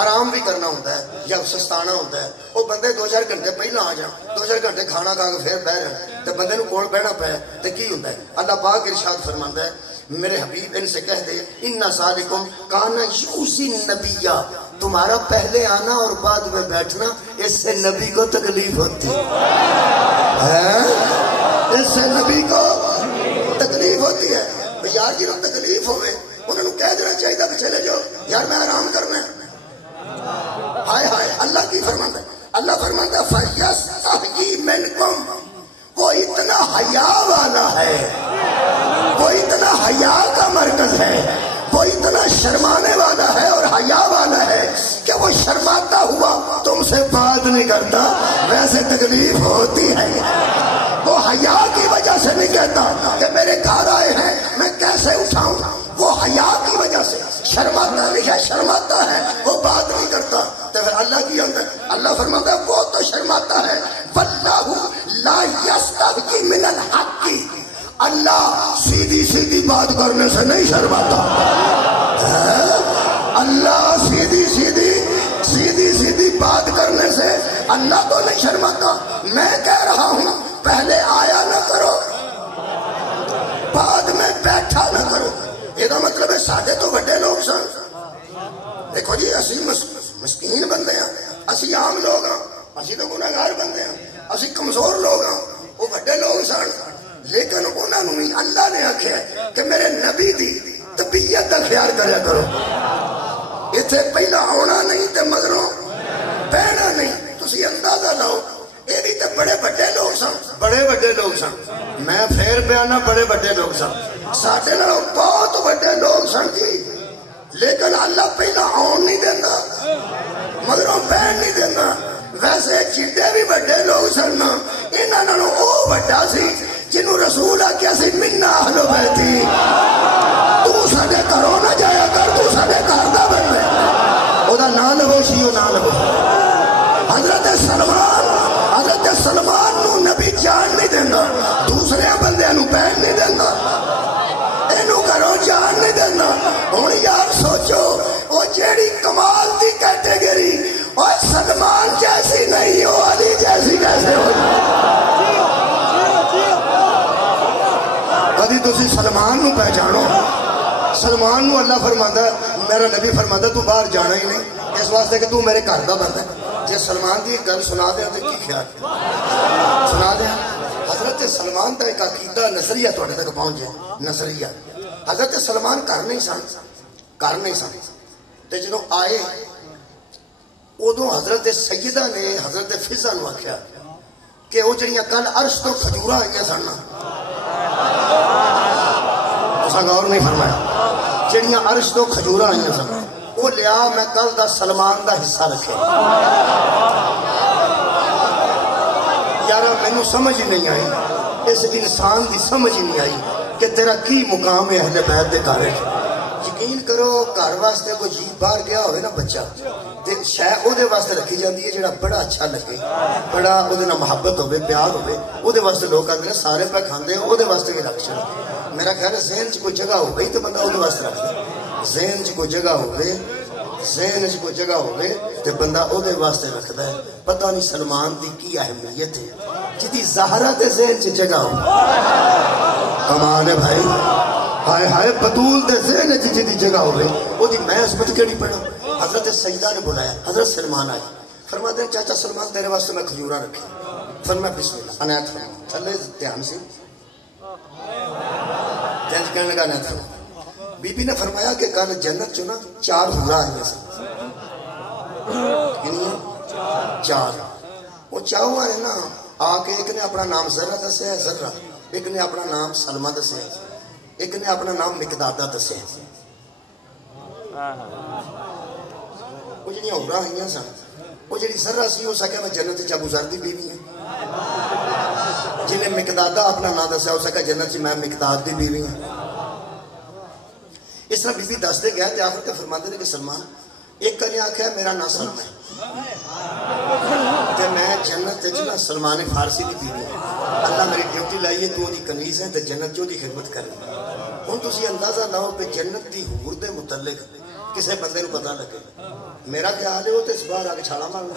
آرام بھی کرنا ہوتا ہے یا سستانا ہوتا ہے. وہ بندے 2-4 گھنٹے پہلا آ جان 2-4 گھنٹے کھانا کھا کے پھر بہ جان تے بندے نوں کول بہنا پے تے کی ہوندا ہے. اللہ پاک ارشاد فرماندا ہے میرے حبیب ان سے کہہ دے ان ذالکم کان یوسی النبی تمہارا پہلے آنا اور بعد میں بیٹھنا اس سے نبی کو تکلیف ہوتی ہے. اس سے نبی کو تکلیف ہوتی ہے. یار جنہوں تکلیف ہوئے انہوں نے کہہ دینا چاہیے کہ چلے جاؤ یار میں آرام کرنا ہے. ہائے ہائے اللہ کی فرماندا ہے. اللہ فرماندا ہے فَيَسْتَحْيِي مِنْكُمْ وہ اتنا حیا والا ہے وہ اتنا حیا کا مرکز ہے وہ اتنا شرمانے والا ہے اور حیا والا ہے کہ وہ شرماتا ہوا تم سے بات نہیں کرتا. ویسے تکلیف ہوتی ہے. وہ حیا کی وجہ سے نہیں کہتا کہ میرے گھر آئے ہیں میں کیسے اٹھاؤں. وہ حیا کی وجہ سے شرماتا نہیں ہے شرماتا ہے وہ بات نہیں کرتا. تو پھر اللہ کی اندر اللہ فرماتا ہے وہ تو شرماتا ہے واللہ لا یستحی من الحق، اللہ سیدھی سیدھی بات کرنے سے نہیں شرماتا. اللہ سیدھی سیدھی بات کرنے سے اللہ تو نہیں شرماتا. میں کہہ رہا ہوں پہلے آیا نہ کرو، بعد میں بیٹھا نہ کرو. یہ مطلب ہے ساڈے تو بڑے لوگ سن. دیکھو جی اسی مسکین بندے ہیں، اسی عام لوگ ہاں، اسی تو گناہگار بندے ہیں، اسی کمزور لوگ ہاں. وہ بڑے لوگ سن، لیکن انہوں نے اللہ نے آخیا کہ میرے نبی دی طبیعت کا خیال کریا کرو. اتنے پہلا آنا نہیں تے مگروں بہنا نہیں. تسی اندازہ لاؤ یہ بھی تو بڑے بڑے لوگ سن، بڑے بڑے لوگ سن. میں پھر بیانا بڑے بڑے لوگ سن، ساڈے نال بہت بڑے لوگ سن جی. لیکن اللہ پہلا آن نہیں دینا مگروں بہن نہیں دینا. ویسے جڈے بھی بڑے لوگ سن انہاں نالوں او بڑا سی جنوں رسول آکھیا سی منا اہل بیتی، تو ساڈے گھروں نہ جایا کر، تو ساڈے گھر دا بن لے. او دا نام لو شیو نام لو. حضرت سلمان نو نبی جان نہیں دینا، دوسرے بندیاں نو بہن نہیں دینا، اینو گھروں جان نہیں دینا. ہن یار سوچو او جیڑی کمال دی کیٹیگری او سلمان جیسی نہیں ہو، علی جیسی کیسے ہو؟ کدی تسی سلمان نو پہچانو؟ سلمان نو اللہ فرماتا ہے، میرا نبی فرماتا ہے تو باہر جانا ہی نہیں، اس واسطے کہ تو میرے گھر دا بندہ ہے. جی سلمان کی ایک گل سنا دیا تو کی خیال سنا دیا. حضرت سلمان کا ایک عقیدہ نظریہ تھوڑے تک پہنچ جائے. نظریہ حضرت سلمان کر نہیں سن تے جدو آئے ادو حضرت سیدہ نے حضرت فضا نو آخیا کہ وہ جڑیاں کل عرش تو کھجوراں آئیاں سن، تساں غور نہیں فرمایا، جڑیاں عرش تو کھجوراں آئیاں سن وہ لیا میں کل دا سلمان دا حصہ رکھے. یار مینوں سمجھ ہی نہیں آئی، اس انسان دی سمجھ ہی نہیں آئی کہ تیرا کی مقام ہے اہل بیت دے گھر. یقین کرو گھر واسطے کوئی جی باہر گیا ہوئے نا بچہ تے شے او دے واسطے رکھی جاندی ہے جڑا بڑا اچھا لگے، بڑا او دے نال محبت ہوے، پیار ہوے، او دے واسطے لوگ کہندے نے سارے پہ کھاندے او دے واسطے بھی رکھ چھڑ. میرا خیال ہے ذہن چ کوئی جگہ ہو گئی تو بندہ او دے واسطے رکھدا. ذہن چ کوئی جگہ ہوگی تے بندہ او دے واسطے رکھدا ہے. پتہ نہیں سلمان دی کی اہمیت ہے جدی زہرا تے ذہن چ جگہ ہو. کمال ہے بھائی، ہائے ہائے بطول دے ذہن چ جدی جگہ ہوے او دی میں عظمت کیڑی پڑھا. حضرت سیدہ نے بلایا، حضرت سلمان آئے، فرماتے ہیں چاچا سلمان تیرے واسطے میں کھجوراں رکھی. فرمایا بسم اللہ عنایت فرما. تھلے دھیان سے دھیان کہنے لگا عنایت فرما. بی بی نے فرمایا کہ کل جنت چنا 4 حورا آئیاں سن. چار وہ چاہوں نے نا آ کے ایک نے اپنا نام ذرہ دسیا ہے ذرہ، ایک نے اپنا نام سلمہ دسیا ہے، ایک نے اپنا نام مقدادہ دسیا ہے. وہ جڑیاں حورا آئیاں سن وہ جڑی ذرہ سی ہو سکیا میں جنت چ ابو ذر دی بیوی ہے. جنہیں مقدادہ اپنا نام دسیا ہو سکا جنت چ میں مقداد دی بیوی ہوں. اس طرح بی بی دستے گیا تے آخر تے فرماتے ہیں کہ سلمان ایک نے آخیا میرا نام سلم ہے تے میں جنت نا سلمان فارسی کی بیوی ہے. اللہ میری ڈیوٹی لائیے تو دی کنیز ہے تے جنت جو دی خدمت کرنی. ہن تسی اندازہ لاؤ کہ جنت دی حور دے متعلق کسے بندے نو پتہ لگے. میرا خیال ہے وہ تے اس باہر آ کے چھالا مارنا.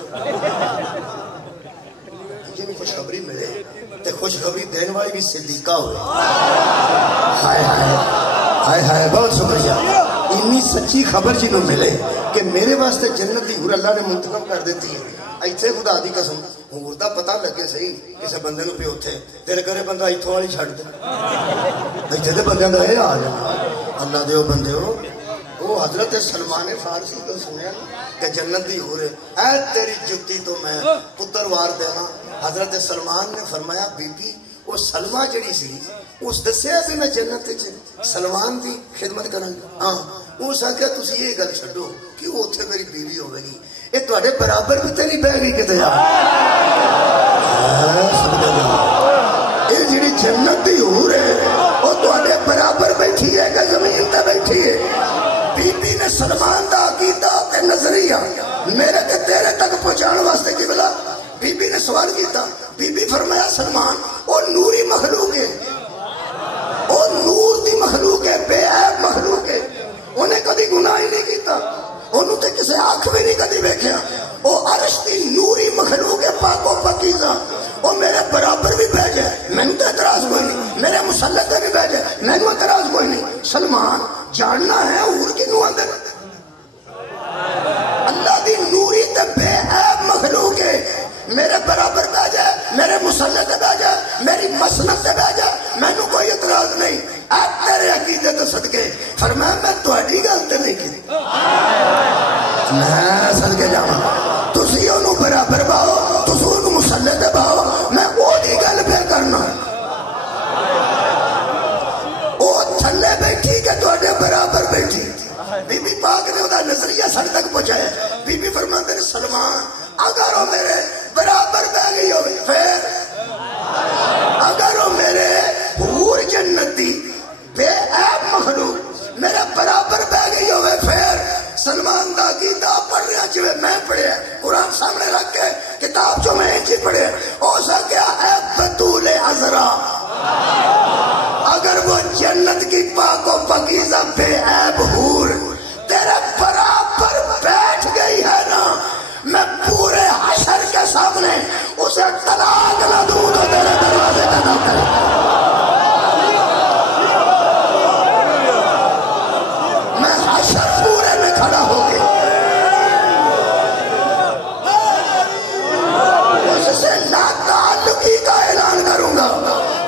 جی خوشخبری ملے تے خوشخبری دین والی بھی صدیقہ ہوئے. ہائے ہائے ہائے ہائے بہت شکریہ. اتنی سچی خبر جنہوں ملے کہ میرے واسطے جنت دی حور اللہ نے منتخب کر دیتی ہے. ایتھے خدا دی قسم حور دا پتہ لگے صحیح کسے بندے نو پہ اوتھے دل کرے بندہ ایتھوں والی چھڈ دے. ایتھے دے بندیاں دا اے حال ہے. اللہ دیو بندیو وہ حضرت سلمان فارسی کو سنیا کہ جنت دی حور ہے. اے تیری جتی تو میں پتر وار دینا. حضرت سلمان نے فرمایا بی بی وہ سلمہ جڑی سی اس دسیا بھی میں جنت سلمان دی خدمت کروں گا. ہاں اس آخیا تسی یہ گل چھڈو کہ وہ اتنے میری بیوی ہوے گی. یہ تواڈے برابر بھی تے نہیں بہ گئی کتے جا. یہ جڑی جنت دی حور ہے وہ تواڈے برابر بیٹھی ہے کہ زمین تے بیٹھی ہے. بی بی نے سلمان دا عقیدہ تے نظریہ میرے تے تیرے تک پہنچان واسطے کی بلا بی بی نے سوال کیتا، بی بی فرمایا سلمان وہ نوری مخلوق ہے، وہ نور دی مخلوق ہے، بے عیب مخلوق ہے، انہیں کدی گناہ ہی نہیں کیتا، انہوں تے کسے آنکھ بھی نہیں کدی ویکھیا، وہ عرش دی نوری مخلوق ہے، پاک و پاکیزہ، وہ میرے برابر بھی بیٹھ جائے میں نے تو اعتراض کوئی نہیں، میرے مسلط بھی بیٹھ جائے میں نے اعتراض کوئی نہیں۔ سلمان جاننا ہے اور کنوں اندر اللہ دی نوری تے بے عیب مخلوق ہے، میرے برابر بیٹھ جائے، میرے مسلط بیٹھ جائے، میری مسنت سے بیٹھ جائے، میں نے کوئی اعتراض نہیں۔ اے تیرے عقیدے تو صدقے فرمایا میں تہاڈی گل تے نہیں کی، میں صدقے جاواں تسی اونوں برابر باؤ، تسی اونوں مسلط باؤ، میں اودی گل پہ کرنا، او تھلے بیٹھی کہ تہاڈے برابر بیٹھی۔ بی بی پاک نے وہ نظریہ سر تک پہنچایا، بی بی فرماتے ہیں سلمان اگر وہ میرے برابر بہ گئی ہو پھر، اگر وہ میرے حور جنتی بے عیب مخلوق میرے برابر بہ گئی ہوئے پھر، سلمان دا کتاب پڑھ رہا جوے میں پڑھے، قرآن سامنے رکھ کے کتاب جو میں انجی پڑھے، ہو سکیا اے بطول عذرا اگر وہ جنت کی پاک و پاکیزہ بے عیب حور تیرے برابر بیٹھ گئی ہے نا، میں پورے حشر کے سامنے اسے طلاق نہ دوں تو تیرے دروازے کا نہ کروں، میں حشر پورے میں کھڑا ہو گیا اس سے لا تعلقی کا اعلان کروں گا،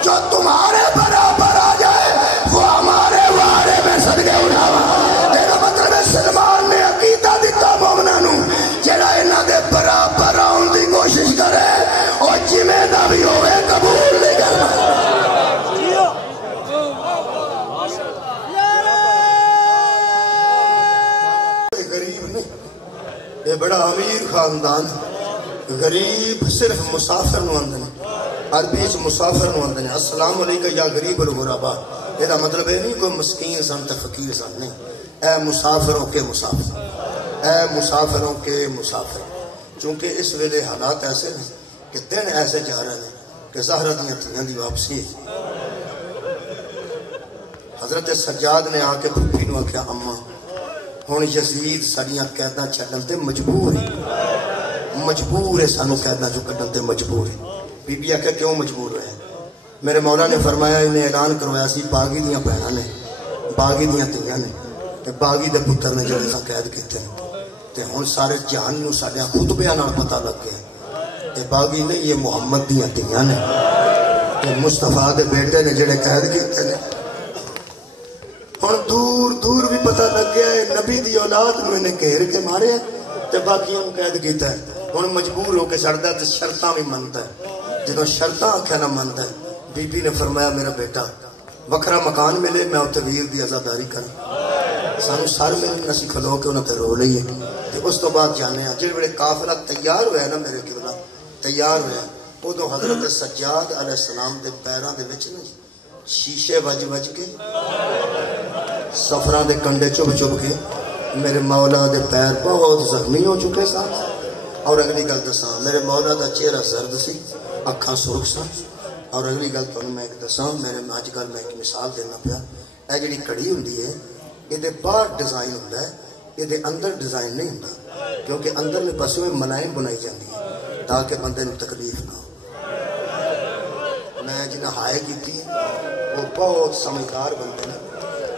جو تمہارے برابر آ جائے وہ ہمارے وارے میں صدقے اٹھاوا۔ میرا مطلب ہے سلمان نے عقیدہ دیتا مومناں نوں جڑا انہاں دے برابر آن دی کوشش کرے اور جویں دا بھی ہوئے قبول نہیں کرنا۔ غریب نہیں، یہ بڑا امیر خاندان، غریب صرف مسافر نو آندے نے، عربی مسافر نو آندے نے، السلام علیکم یا غریب الغرباء، یہ مطلب ہے نہیں کوئی مسکین سن تے فقیر سن، نہیں، اے مسافروں کے مسافر، اے مسافروں کے مسافر، چونکہ اس ویلے حالات ایسے ہیں کہ دن ایسے جا رہے ہیں کہ زہرہ دیاں تھیاں دی واپسی ہے۔ حضرت سجاد نے آ کے پھپھی نو آکھیا اماں ہن یزید ساڈیاں قیداں چھڈن تے مجبور ہے، مجبور ہے سانو قیداں چوں کڈن تے مجبور ہے۔ بی بی آکھیا کیوں مجبور ہوئے؟ میرے مولا نے فرمایا انہیں اعلان کروایا سی باغی دیاں بہناں نے، باغی دیاں تیاں نے، تے باغی دے پتر نے جڑے سا قید کیتے ہیں، تے ہن سارے جہان نوں ساڈے خطبیاں نال پتہ لگ گیا تے باغی نہیں یہ محمد دیاں تیاں نے، تے مصطفیٰ دے بیٹے نے جڑے قید کیتے نے۔ ہن دور دور بھی پتہ لگ گیا ہے نبی دی اولاد نوں انہیں گھیر کے مارے تے باقیاں نوں قید کیتا ہے، ہن مجبور ہو کے چڑھدا تے شرطاں بھی منتا ہے، جدوں شرطاں آکھیا نہ منتا ہے، بی بی نے فرمایا میرا بیٹا وکھرا مکان ملے میں اتنے ویر دی عزاداری کروں، سانو سر ملے اسی کھلو کے انہوں تے رو لئیے، تے اس تو بعد جانے ہیں جن بڑے قافلہ تیار ہوئے نا میرے قبلہ تیار ہوئے، ادو حضرت سجاد علیہ السلام دے پیراں دے وچ نا شیشے وج وج کے سفراں دے کنڈے چب چب کے میرے مولا دے پیر بہت زخمی ہو چکے سن، اور اگلی گل دساں میرے مولا دا چہرہ زرد سی، اکھاں سرخ سن، اور اگلی گل تانوں میں ایک دساں میرے اج کل میں ایک مثال دینا پیا، اے جڑی کڑی ہوندی ہے یہ دے باہر ڈیزائن ہوندا ہے، یہ دے اندر ڈیزائن نہیں ہوندا، کیونکہ اندر میں پاسوں میں ملائم بنائی جاندی ہے تاکہ بندے نوں تکلیف نہ ہو۔ میں جنہیں ہائے کیتی ہے وہ بہت سمجھدار بندے ہیں،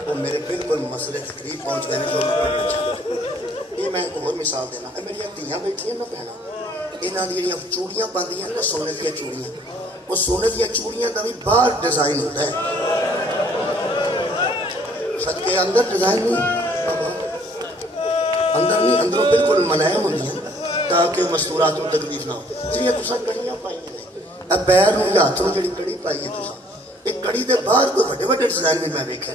وہ میرے بالکل مسئلے کے قریب پہنچ گئے جو میں پڑھنا چاہتا۔ یہ میں ایک اور مثال دینا، میری دھیاں بیٹھیاں نا بہناں، انہاں دی جڑیاں چوڑیاں پاندیاں نا سونے دیاں چوڑیاں، وہ سونے دیاں چوڑیاں دا بھی باہر ڈیزائن ہوتا ہے، صدقے اندر ڈیزائن نہیں، اندر نہیں، اندروں بالکل ملائم ہوندیاں تاکہ مستورات کو تکلیف نہ ہو۔ جڑیاں تساں کڑیاں پائیاں نے، اے پیر نوں یا ہاتھ نوں جڑی کڑی پائی ہے تساں، ایک کڑی دے باہر کوئی بڑے بڑے ڈیزائن بھی میں ویکھے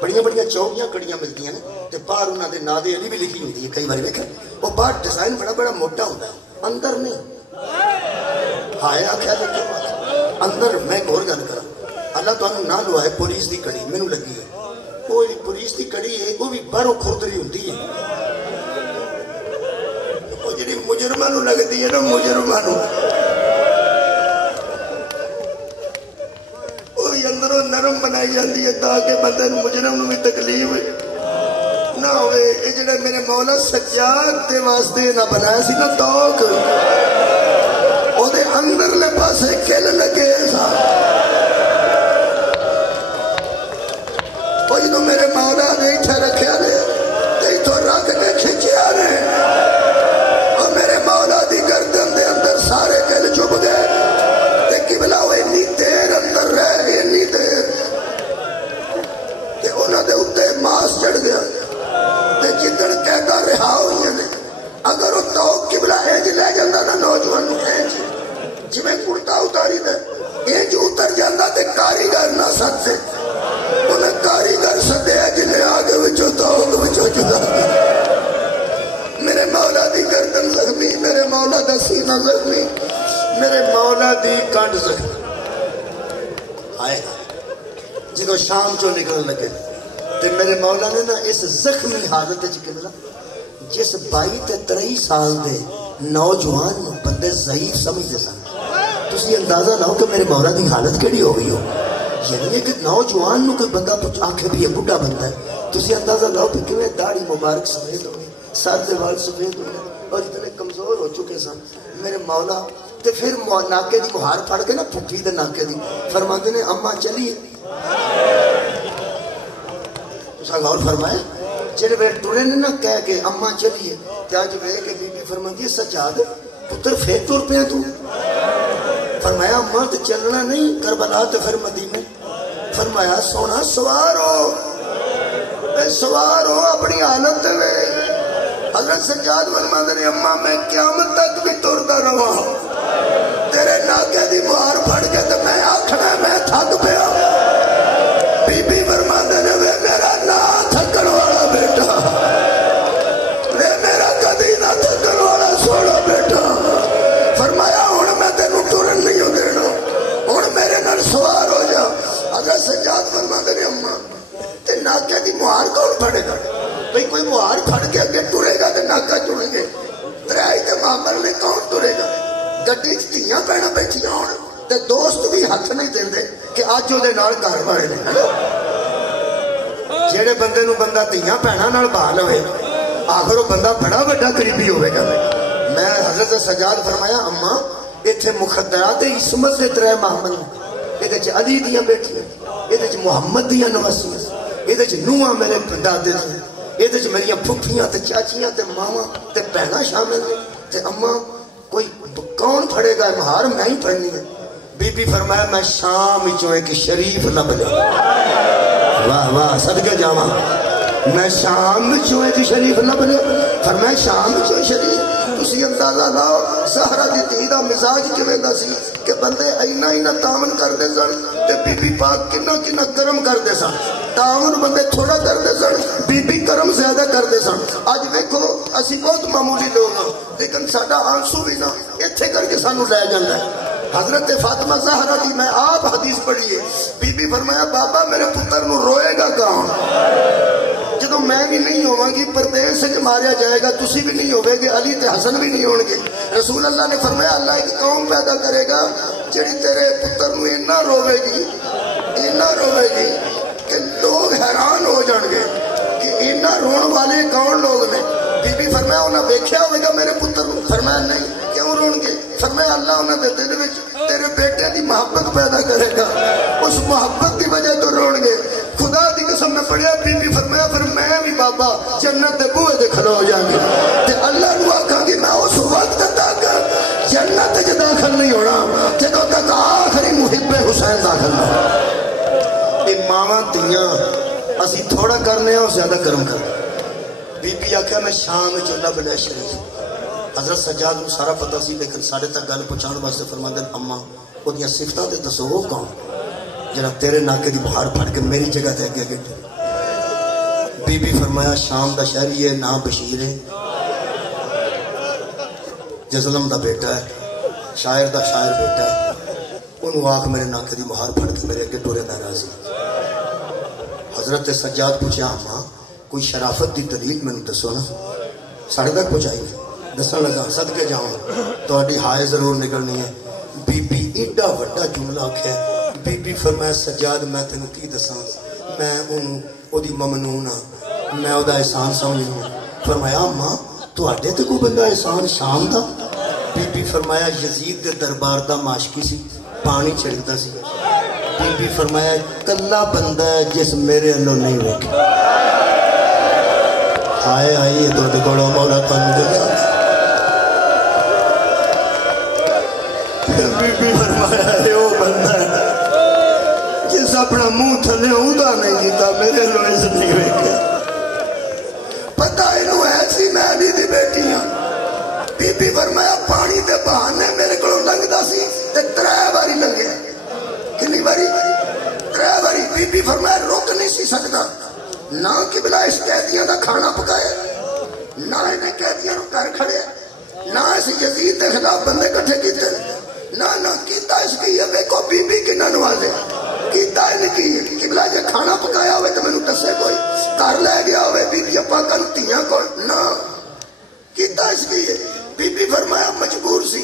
بڑیاں بڑیاں چوڑیاں کڑیاں ملدیاں نے تے باہر انہاں دے نام علی بھی لکھی ہوندی ہے، کئی بار ویکھے وہ باہر ڈیزائن بڑا بڑا موٹا ہوندا ہے، اندر نہیں۔ ہائے آکھیا تے اندر میں ایک اور گل کراں، اللہ تانوں نہ لوائے پولیس دی کڑی مینوں لگی ہے، وہ پولیس دی کڑی ہے وہ بھی باہروں کھردری ہوندی ہے، وہ جڑی مجرماں نوں لگدی ہے نا مجرماں نوں اوہی اندروں نرم بنائی جاندی ہے تاکہ بندے نوں مجرم نوں بھی تکلیف نہ ہوئے. یہ جڑے میرے مولا سجاد دے واسطے نہ بنایا سی نا توک او دے اندرلے پاسے کل لگے سا. او جدوں میرے مولا نے ایتھے رکھیا نے تے ایتھوں رکھ کے کھچیا نے او میرے مولا دی گردن دے اندر سارے کل چپ گئے تے قبلہ او اتنی دیر اندر رہ گئے اتنی دیر تے انہاں دے اوتے ماس چڑھ گیا. جدن کہتا رہا ہوئی نے اگر وہ تو قبلہ اینج لے جاندہ نا نوجوان نو اینج جی میں کرتا اتاری دے اینج اتر جاندہ تے کاریگر نہ سکتے انہیں کاریگر سدے جنہیں آگے وچو توک وچو جدا. میرے مولا دی گردن زخمی میرے مولا دا سینہ زخمی میرے مولا دی کانڈ زخمی. آئے جنہوں شام چو نکل لگے تے میرے مولا نے نا اس زخمی حالت چکے جس 22-23 سال دے نوجوان بندے ضعیف سمجھتے سن. تسی اندازہ لاؤ کہ میرے مولا دی حالت کیڑی ہو گئی ہو. یعنی کہ نوجوان نو کوئی بندہ آنکھیں بھی ہے بڑھا بندہ ہے. تسی اندازہ لاؤ کہ کیویں داڑھی مبارک سفید ہوئی سر دے وال سفید ہوئے اور اتنے کمزور ہو چکے سن. میرے مولا تے پھر ناکے دی مہار پھڑ کے نا پھٹھی دے ناکے دی فرماتے نے اماں چلیے. غور فرمائے جنہیں وہ ٹرے نے نہ کہہ کے اماں چلیے کیا جو ہے کہ بی بی فرماتی ہے سجاد پتر پھر ٹر پیا تو فرمایا اماں تو چلنا نہیں کربلا تو پھر مدینے. فرمایا سونا سوار ہو اپنی حالت میں. حضرت سجاد فرماتے ہیں اماں میں قیامت تک بھی ٹرتا رہا تیرے ناکے دی مہار پھڑ کے تو میں آکھنا میں تھک پیا. بی بی فرماتے ہیں وے میرا نہ تھکن والا بیٹا وے میرا کدی نہ تھکن والا سونا بیٹا. فرمایا ہوں میں تینوں ٹرن نہیں ہو دینا ہوں میرے نال سوار ہو جا. حضرت سجاد فرماتے ہیں اماں تے ناکے دی مہار کون پھڑے گا بھئی کوئی مہار پھڑ کے اگے ٹرے گا تے ناکا چڑیں گے ترائی تے معامل میں کون ٹرے گا. گڈی چ دھیاں پینا بیٹھیاں ہون تے دوست بھی ہاتھ نہیں دیندے کہ اج اودے نال گھر والے نے جیڑے بندے نو بندہ دھیاں پینا نال بھا لوے آخر وہ بندہ بڑا بڑا قریبی ہوئے گا. میں حضرت سجاد فرمایا اماں ایتھے مخدرات عصمت دے 3 معامل ایدے چ علی دیاں بیٹھیاں ایدے چ محمد دیاں نواسیاں ایدے چ نوواں میرے دادے دی ایدے چ میریاں پھپھیاں تے چاچیاں تے ماواں تے بہناں شامل نے تے اماں کوئی کون پھڑے گا مہار میں ہی پڑھنی ہے. بی بی فرمایا میں شام چوں ایک شریف لب لیا. واہ واہ صدقے جاواں میں شام چوں ایک شریف لب لیا. فرمایا شام چوں شریف تسی اندازہ لاؤ زہرا دی دھی دا مزاج کیویں دا سی کہ بندے اینا تعاون کردے سن تے بی بی پاک کنا کرم کردے سن. تعاون بندے تھوڑا کردے سن بی بی کرم زیادہ کردے سن. اج دیکھو اسی بہت معمولی لوگ ہاں لیکن ساڈا آنسو بھی نا ایتھے کر کے سانو لے جاندا ہے. حضرت فاطمہ زہرا دی میں آپ حدیث پڑھی ہے بی بی فرمایا بابا میرے پتر نو روئے گا کون جدو میں بھی نہیں ہوا گی پردیس سے ماریا جائے گا تسی بھی نہیں ہوئے گے علی تے حسن بھی نہیں ہون گے. رسول اللہ نے فرمایا اللہ ایک قوم پیدا کرے گا جڑی تیرے پتر نو اتنا روے گی کہ لوگ حیران ہو جان گے کہ اتنا رون والے کون لوگ نے. بی بی فرمایا انہیں ویکھیا ہوئے گا میرے پتر نو. فرمایا نہیں کیوں رون گے. فرمایا اللہ انہوں نے دل وچ تیرے بیٹے دی محبت پیدا کرے گا اس محبت دی وجہ تو رون گے. خدا دی قسم میں پڑھیا بی بی فرمایا پھر میں بھی بابا جنت دے بوئے دے کھلو ہو جاؤں گی تے اللہ نو آکھاں گی میں اس وقت تک جنت وچ داخل نہیں ہونا جدوں تک آخری محب حسین داخل نہ ہو. اے ماواں دھیاں اسی تھوڑا کرنے ہاں زیادہ کرم کرنے. بی بی آکھیا میں شام وچ لب لیا شریف. حضرت سجاد کو سارا پتہ سی لیکن ساڑھے تک گل پہنچانے واسطے فرماندے اماں وہ دیاں صفتاں تے دسو وہ کون جڑا تیرے ناکے دی بہار پھڑ کے میری جگہ تے اگے اگے. بی بی فرمایا شام دا شہری ہے نام بشیر ہے جزلم دا بیٹا ہے شاعر دا شاعر بیٹا ہے انہوں آکھ میرے ناکے دی بہار پھڑ کے میرے اگے ٹورے نہ راضی. حضرت سجاد پوچھا اماں کوئی شرافت دی دلیل میں نے دسو نا. ساڑھے تک پہنچائی دسن لگا صدقے جاؤں تہاڈی ہائے ضرور نکلنی ہے. بی بی ایڈا وڈا جملہ آکھیا. بی بی فرمایا سجاد میں تینوں کی دساں میں او دی ممنون ہاں میں او دا احسان سمجھوں. فرمایا ماں تہاڈے تے کوئی بندہ احسان شام دا؟ بی بی فرمایا یزید دے دربار دا معاشقی سی پانی چھڑکدا سی. بی بی فرمایا کلا بندہ ہے جس میرے اللہ نہیں ویکھیا. آئے آئیے تو کولوں مولا تانوں دے. بی بی فرمایا اے او بندہ ہے جس اپنا منہ تھلے اوندا نہیں کیتا میرے اللہ اس نہیں ویکھیا. پتہ اینوں ایسی میں علی دی بیٹی ہاں. بی بی فرمایا پانی دے بہانے میرے کولوں لنگدا سی تے 3 واری لنگیا. کنی واری؟ 3 واری. بی بی فرمایا رک نہیں سی سکدا. نہ قبلہ اس قیدیاں دا کھانا پکایا نہ انہیں قیدیاں نو گھر کھڑے نہ اس یزید دے خلاف بندے کٹھے کیتے نہ کیتا اس کی یہ ویکھو بی بی کنا نوازے کیتا ان کی قبلہ جے کھانا پکایا ہوئے تو مینوں دسے کوئی گھر لے گیا ہوئے بی بی پاکاں نو تیاں کول نہ کیتا اس کی. بی بی فرمایا مجبور سی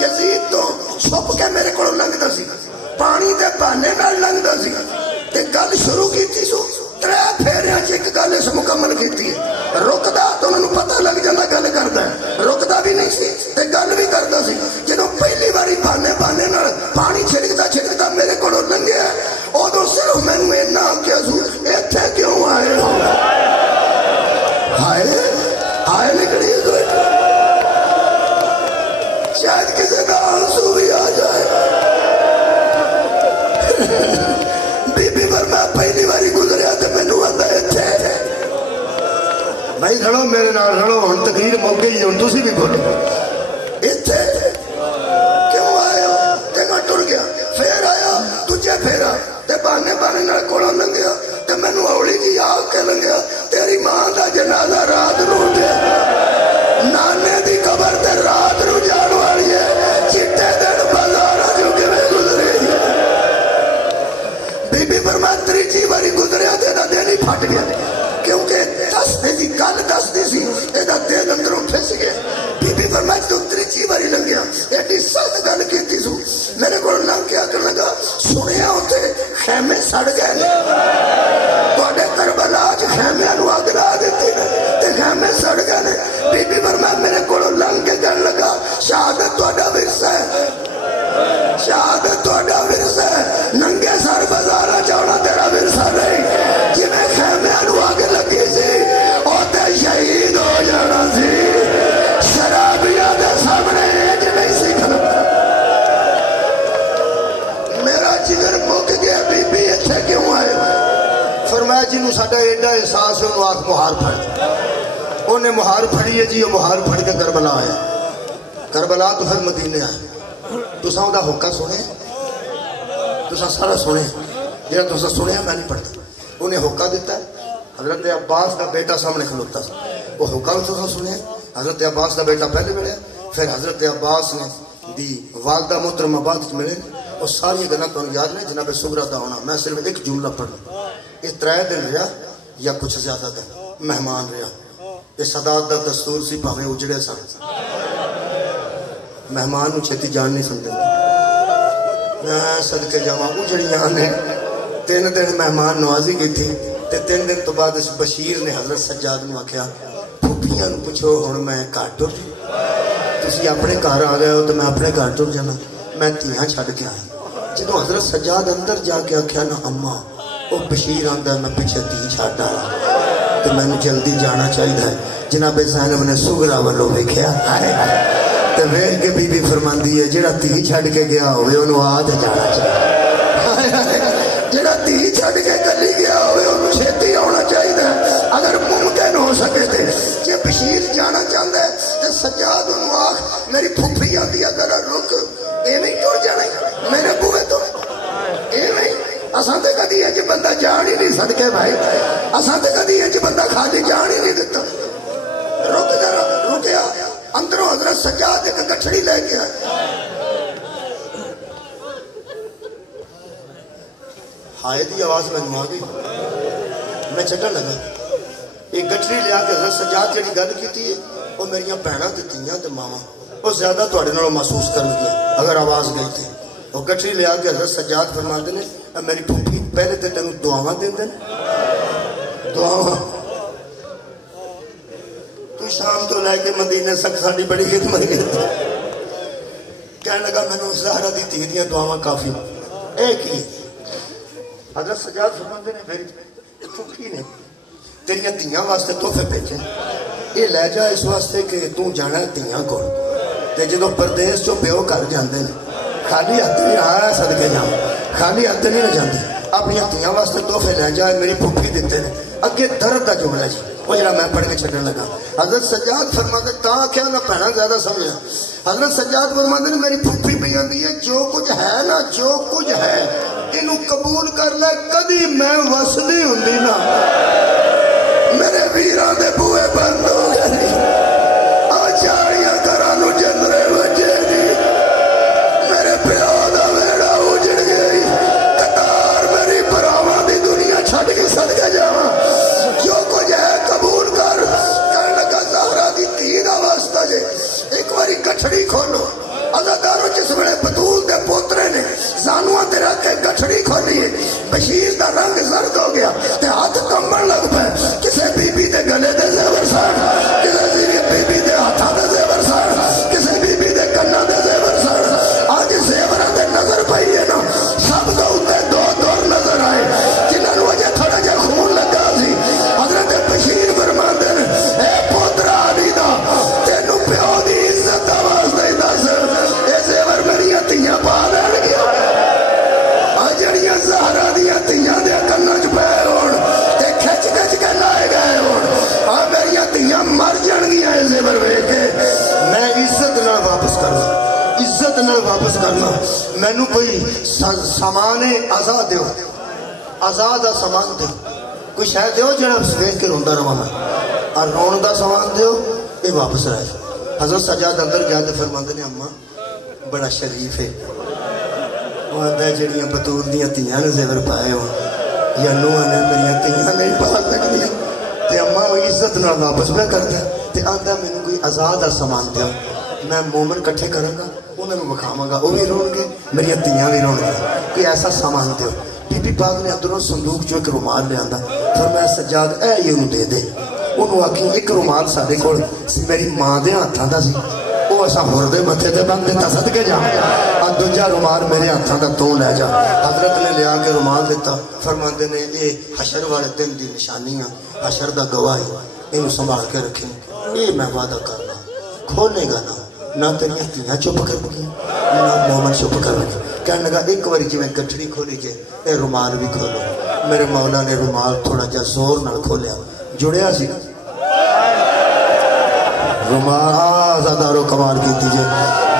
یزید تو چھپ کے میرے کولوں لنگدا سی پانی دے بہانے نال لنگدا سی تے گل شروع کیتی سو 3 پھیریاں چ ایک گل اس مکمل کیتی ہے. رکدا تو انہوں پتہ لگ جاندا گل کردا ہے رکدا بھی نہیں سی تے گل بھی کردا سی. جدوں پہلی واری بہانے نال پانی چھڑکدا میرے کولوں لنگیا اودوں صرف مینوں اینا آکھیا سو ایتھے کیوں آئے ہو. ہائے ہائے نکلی شاید کسی کا آنسو بھی آ جائے. بی بی فرمایا پہلی باری گزریا تو مینوں آندا ایتھے بھائی رڑو میرے نال رڑو ہن تقریر موقع ہی ہن تسی بھی بولو ایتھے کیوں آئے ہو تے میں ٹر گیا. پھر آیا دجے پھیرا تے بہانے نال کولوں لنگیا تے مینوں اولی جی آ کے لنگیا تیری ماں دا جنازہ رات نو اٹھیا نانے دی قبر تے رات نو جان والی ہے چٹے دن بازار جو کیویں گزرے. بی بی فرمایا تیجی واری گزریا تے دا دل ہی پھٹ گیا کیونکہ دستے دی گل دستی سی ایدا دل اندروں پھس گیا. بی بی فرمایا تو تیجی واری لنگیا ایڈی سخت گل کیتی سو میرے کول لنگ کے آکھن لگا سنیا اوتھے خیمے سڑ گئے نے تواڈے کربلا چ خیمیاں نو اگ لا دتی تے خیمے سڑ گئے نے. بی بی فرمایا میرے کولوں لنگ کے کہن لگا شہادت تہاڈا ورثہ ہے شہادت تہاڈا ورثہ ہے ننگے سر بازاراں چ آنا تیرا ورثہ نہیں. جویں خیمیاں نو اگ لگی سی اوتے شہید ہو جانا سی. شرابیاں دے سامنے اج نہیں سی کھلونا. میرا جگر مک گیا. بی بی ایتھے کیوں آئے؟ فرمایا جنوں ساڈا ایڈا احساس ہے انہوں آکھ مہار پھڑ. انہیں مہار پھڑی ہے جی وہ مہار پھڑ کے کربلا آیا. کربلا تو پھر مدینے آئے. تساں دا حکم سنے تساں سارا سنے جہاں تساں سنیا میں نہیں پڑھتا. انہیں حکم دیتا ہے حضرت عباس کا بیٹا سامنے کھلوتا سی وہ حکم تساں سنے. حضرت عباس کا بیٹا پہلے ملیا پھر حضرت عباس نے دی والدہ محترمہ بعد ملے اور ساری گلاں تانوں یاد نے جناب صغرا دا ہونا. میں صرف ایک جملہ پڑھوں. یہ 3 دن رہا یا کچھ زیادہ دن مہمان رہا. یہ سادات دا دستور سی بھاویں اجڑے سن مہمان نو چھتی جان نہیں سنتے. میں صدقے جاواں اجڑیاں نے 3 دن مہمان نوازی کی تھی تے 3 دن تو بعد اس بشیر نے حضرت سجاد نو آکھیا پھوپھیاں نو پوچھو ہن میں گھر ٹر تسی اپنے گھر آ گئے ہو تو میں اپنے گھر ٹر جانا میں تیاں چھڈ کے آیا. جدوں حضرت سجاد اندر جا کے آکھیا نا اماں وہ بشیر آندا میں پیچھے تی چھڈ آیا تو میں جلدی جانا چاہیے. جناب زینب نے صغرا والوں ویکھیا تے ویکھ کے بی بی فرماندی ہے جڑا تی چھڈ کے گیا ہوئے انہوں آ تے جانا چاہیے. جڑا تی چھڈ کے کلی گیا ہوئے انہوں چھتی آنا چاہیے. اگر ممکن ہو سکے تے جے بشیر جانا چاہتا ہے تے سجاد انہوں آکھ میری پھپھی آندی ہے ذرا رک ایویں ٹر جانا میرے بوئے تو ایویں. اساں تے کدی اج بندہ جان ہی نہیں صدقے بھائی اساں تے کدی اج بندہ خالی جان ہی نہیں دیتا. رک ذرا رکیا اندروں حضرت سجاد ایک گٹھڑی لے کے آئے. ہائے دی آواز میں آ گئی میں چٹن لگا. ایک گٹھڑی لیا کے حضرت سجاد جڑی گل کیتی ہے وہ میری بہناں تے دھیاں تے ماواں وہ زیادہ تواڈے نالوں محسوس کرنگیاں اگر آواز گئی تھی وہ گٹھڑی لیا کے حضرت سجاد فرماندے نے میری پھوپھی پہلے تے تینوں دعاواں دیندے نے دعاواں تو شام تو لے کے مدینے تک ساڈی بڑی خدمت کی کہنے لگا مینوں زہرا دی دھی دیاں دعاواں کافی ایک ہی حضرت سجاد فرماندے نے میری پھوپھی نے تیریاں دھیاں واسطے تحفے بھیجے یہ لے جا اس واسطے کہ تو جانا ہے دھیاں کول تے جدوں پردیس چوں پیو گھر جاندے نے خالی ہاتھ نہیں آیا صدقے جاؤں خالی ہاتھ نہیں جاندے اپنی دھیاں واسطے تحفے لے جائے میری پھوپھی دیتے نے اگے درد دا جملہ جی وہ جڑا میں پڑھ کے چھڈن لگا حضرت سجاد فرماتے تا کیا نہ پہنا زیادہ سمجھا حضرت سجاد فرماتے نے میری پھوپھی پہ آندی ہے جو کچھ ہے نا جو کچھ ہے انہوں قبول کر لے کدی میں وس نہیں ہوندی نا میرے ویراں دے بوئے بند ہو گئے آچاریاں گھرانوں جندرے وجے نہیں میرے پیو دا ویڑا اجڑ گئی قطار میری براواں دی دنیا چھڈ کے صدقے جاواں جو کچھ ہے قبول کر کہنے لگا زہرا دی دھی دا واسطہ جے ایک باری گٹھڑی کھولو عزادارو جس ویلے بطول دے پوترے نے زانواں تے رکھ کے گٹھڑی کھولی ہے بشیر دا رنگ زرد ہو گیا تے ہاتھ کمبن لگ پے کسے بی بی دے گلے دے زیور سان کسے بی بی دے ہاتھاں دے زیور سان کسے بی بی دے کناں دے زیور سان آج زیوراں دے نظر پئی ہے نا سب دے اوتے دو دور نظر آئے جنہاں نوں اجے تھوڑا جہا خون لگا سی حضرت بشیر فرماندے نے اے پوترا علی دا تینوں پیو دی عزت دا واسطے دس اے زیور میریاں دھیاں پا لین گیا جڑیاں زہرا دیاں دھیاں دے کناں چ پے ہون تے کھچ کھچ کے لائے گئے ہون آ میریاں دھیاں مر جان گیاں اے زیور ویکھ کے میں عزت نال واپس کرنا عزت نال واپس کرنا مینوں کوئی سامان آزاد دیو آزاد دا سامان دیو کوئی شے دیو جڑا ویکھ کے روندا رہواں میں اور رون دا سامان دیو اے واپس رہے حضرت سجاد اندر گیا تے فرماندے نے اماں بڑا شریف ہے جڑیاں بطول دیاں دھیاں نے زیور پائے ہو یا نوہاں نے میریاں دھیاں نہیں پا سکدیاں تے اماں عزت نال واپس پہ کردا تے آندا مینوں کوئی آزاد دا سامان دیو میں مومن کٹھے کراں گا انہاں نوں وکھاواں گا او وی رون گے میریاں دھیاں وی رون گے کوئی ایسا سامان دیو بی بی پاک نے اندروں صندوق چوں ایک رومال لیندا فرمایا سجاد اے اینوں دے دے انہوں آکھی ایک رومال ساڈے کول میری ماں دے ہاتھاں دا سی وہ اساں ہور دے متھے تے بن دیتا صدقے جا اور دوجا رومال میرے ہاتھاں دا تو لے جا حضرت نے لیا کے رومال دیتا فرماندے نے اے حشر والے دن دی نشانیاں حشر دا گواہ اینوں سنبھال کے رکھیں اے میں وعدہ کرنا کھولے گا نہ تیریاں دھیاں چپ کر گئی نہ مومن چپ کر گئی کہنے لگا ایک باری جی میں گٹھڑی کھولی جے اے رومال بھی کھولو میرے مولا نے رومال تھوڑا جا زور نال کھولیا جڑیا سی رومال آزادارو کمال کی دیجئے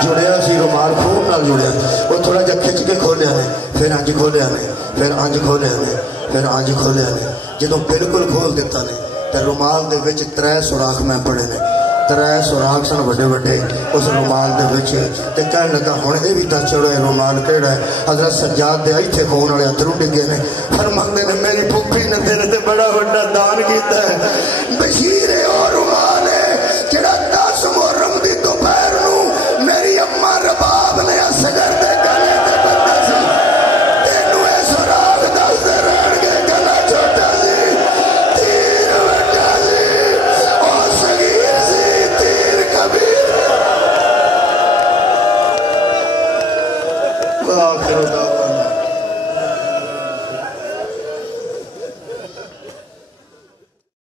جڑیا سی رومال خون نال جڑیا وہ تھوڑا جا کھچ کے کھولیا نے پھر انج کھولیا نے پھر انج کھولیا نے پھر انج کھولیا نے جدوں بالکل کھول دیتا نے تے رومال دے وچ 3 سوراخ میں پڑے نے 3 سوراخ سن وڈے وڈے اس رومال دے وچ تے کہن لگا ہن اے وی دس چڑو اے رومال کیڑا ہے حضرت سجاد دے ایتھے خون والے اترو ڈگے نے فرماندے نے میری پھوپھی نے تیرے تے بڑا وڈا دان کیتا ہے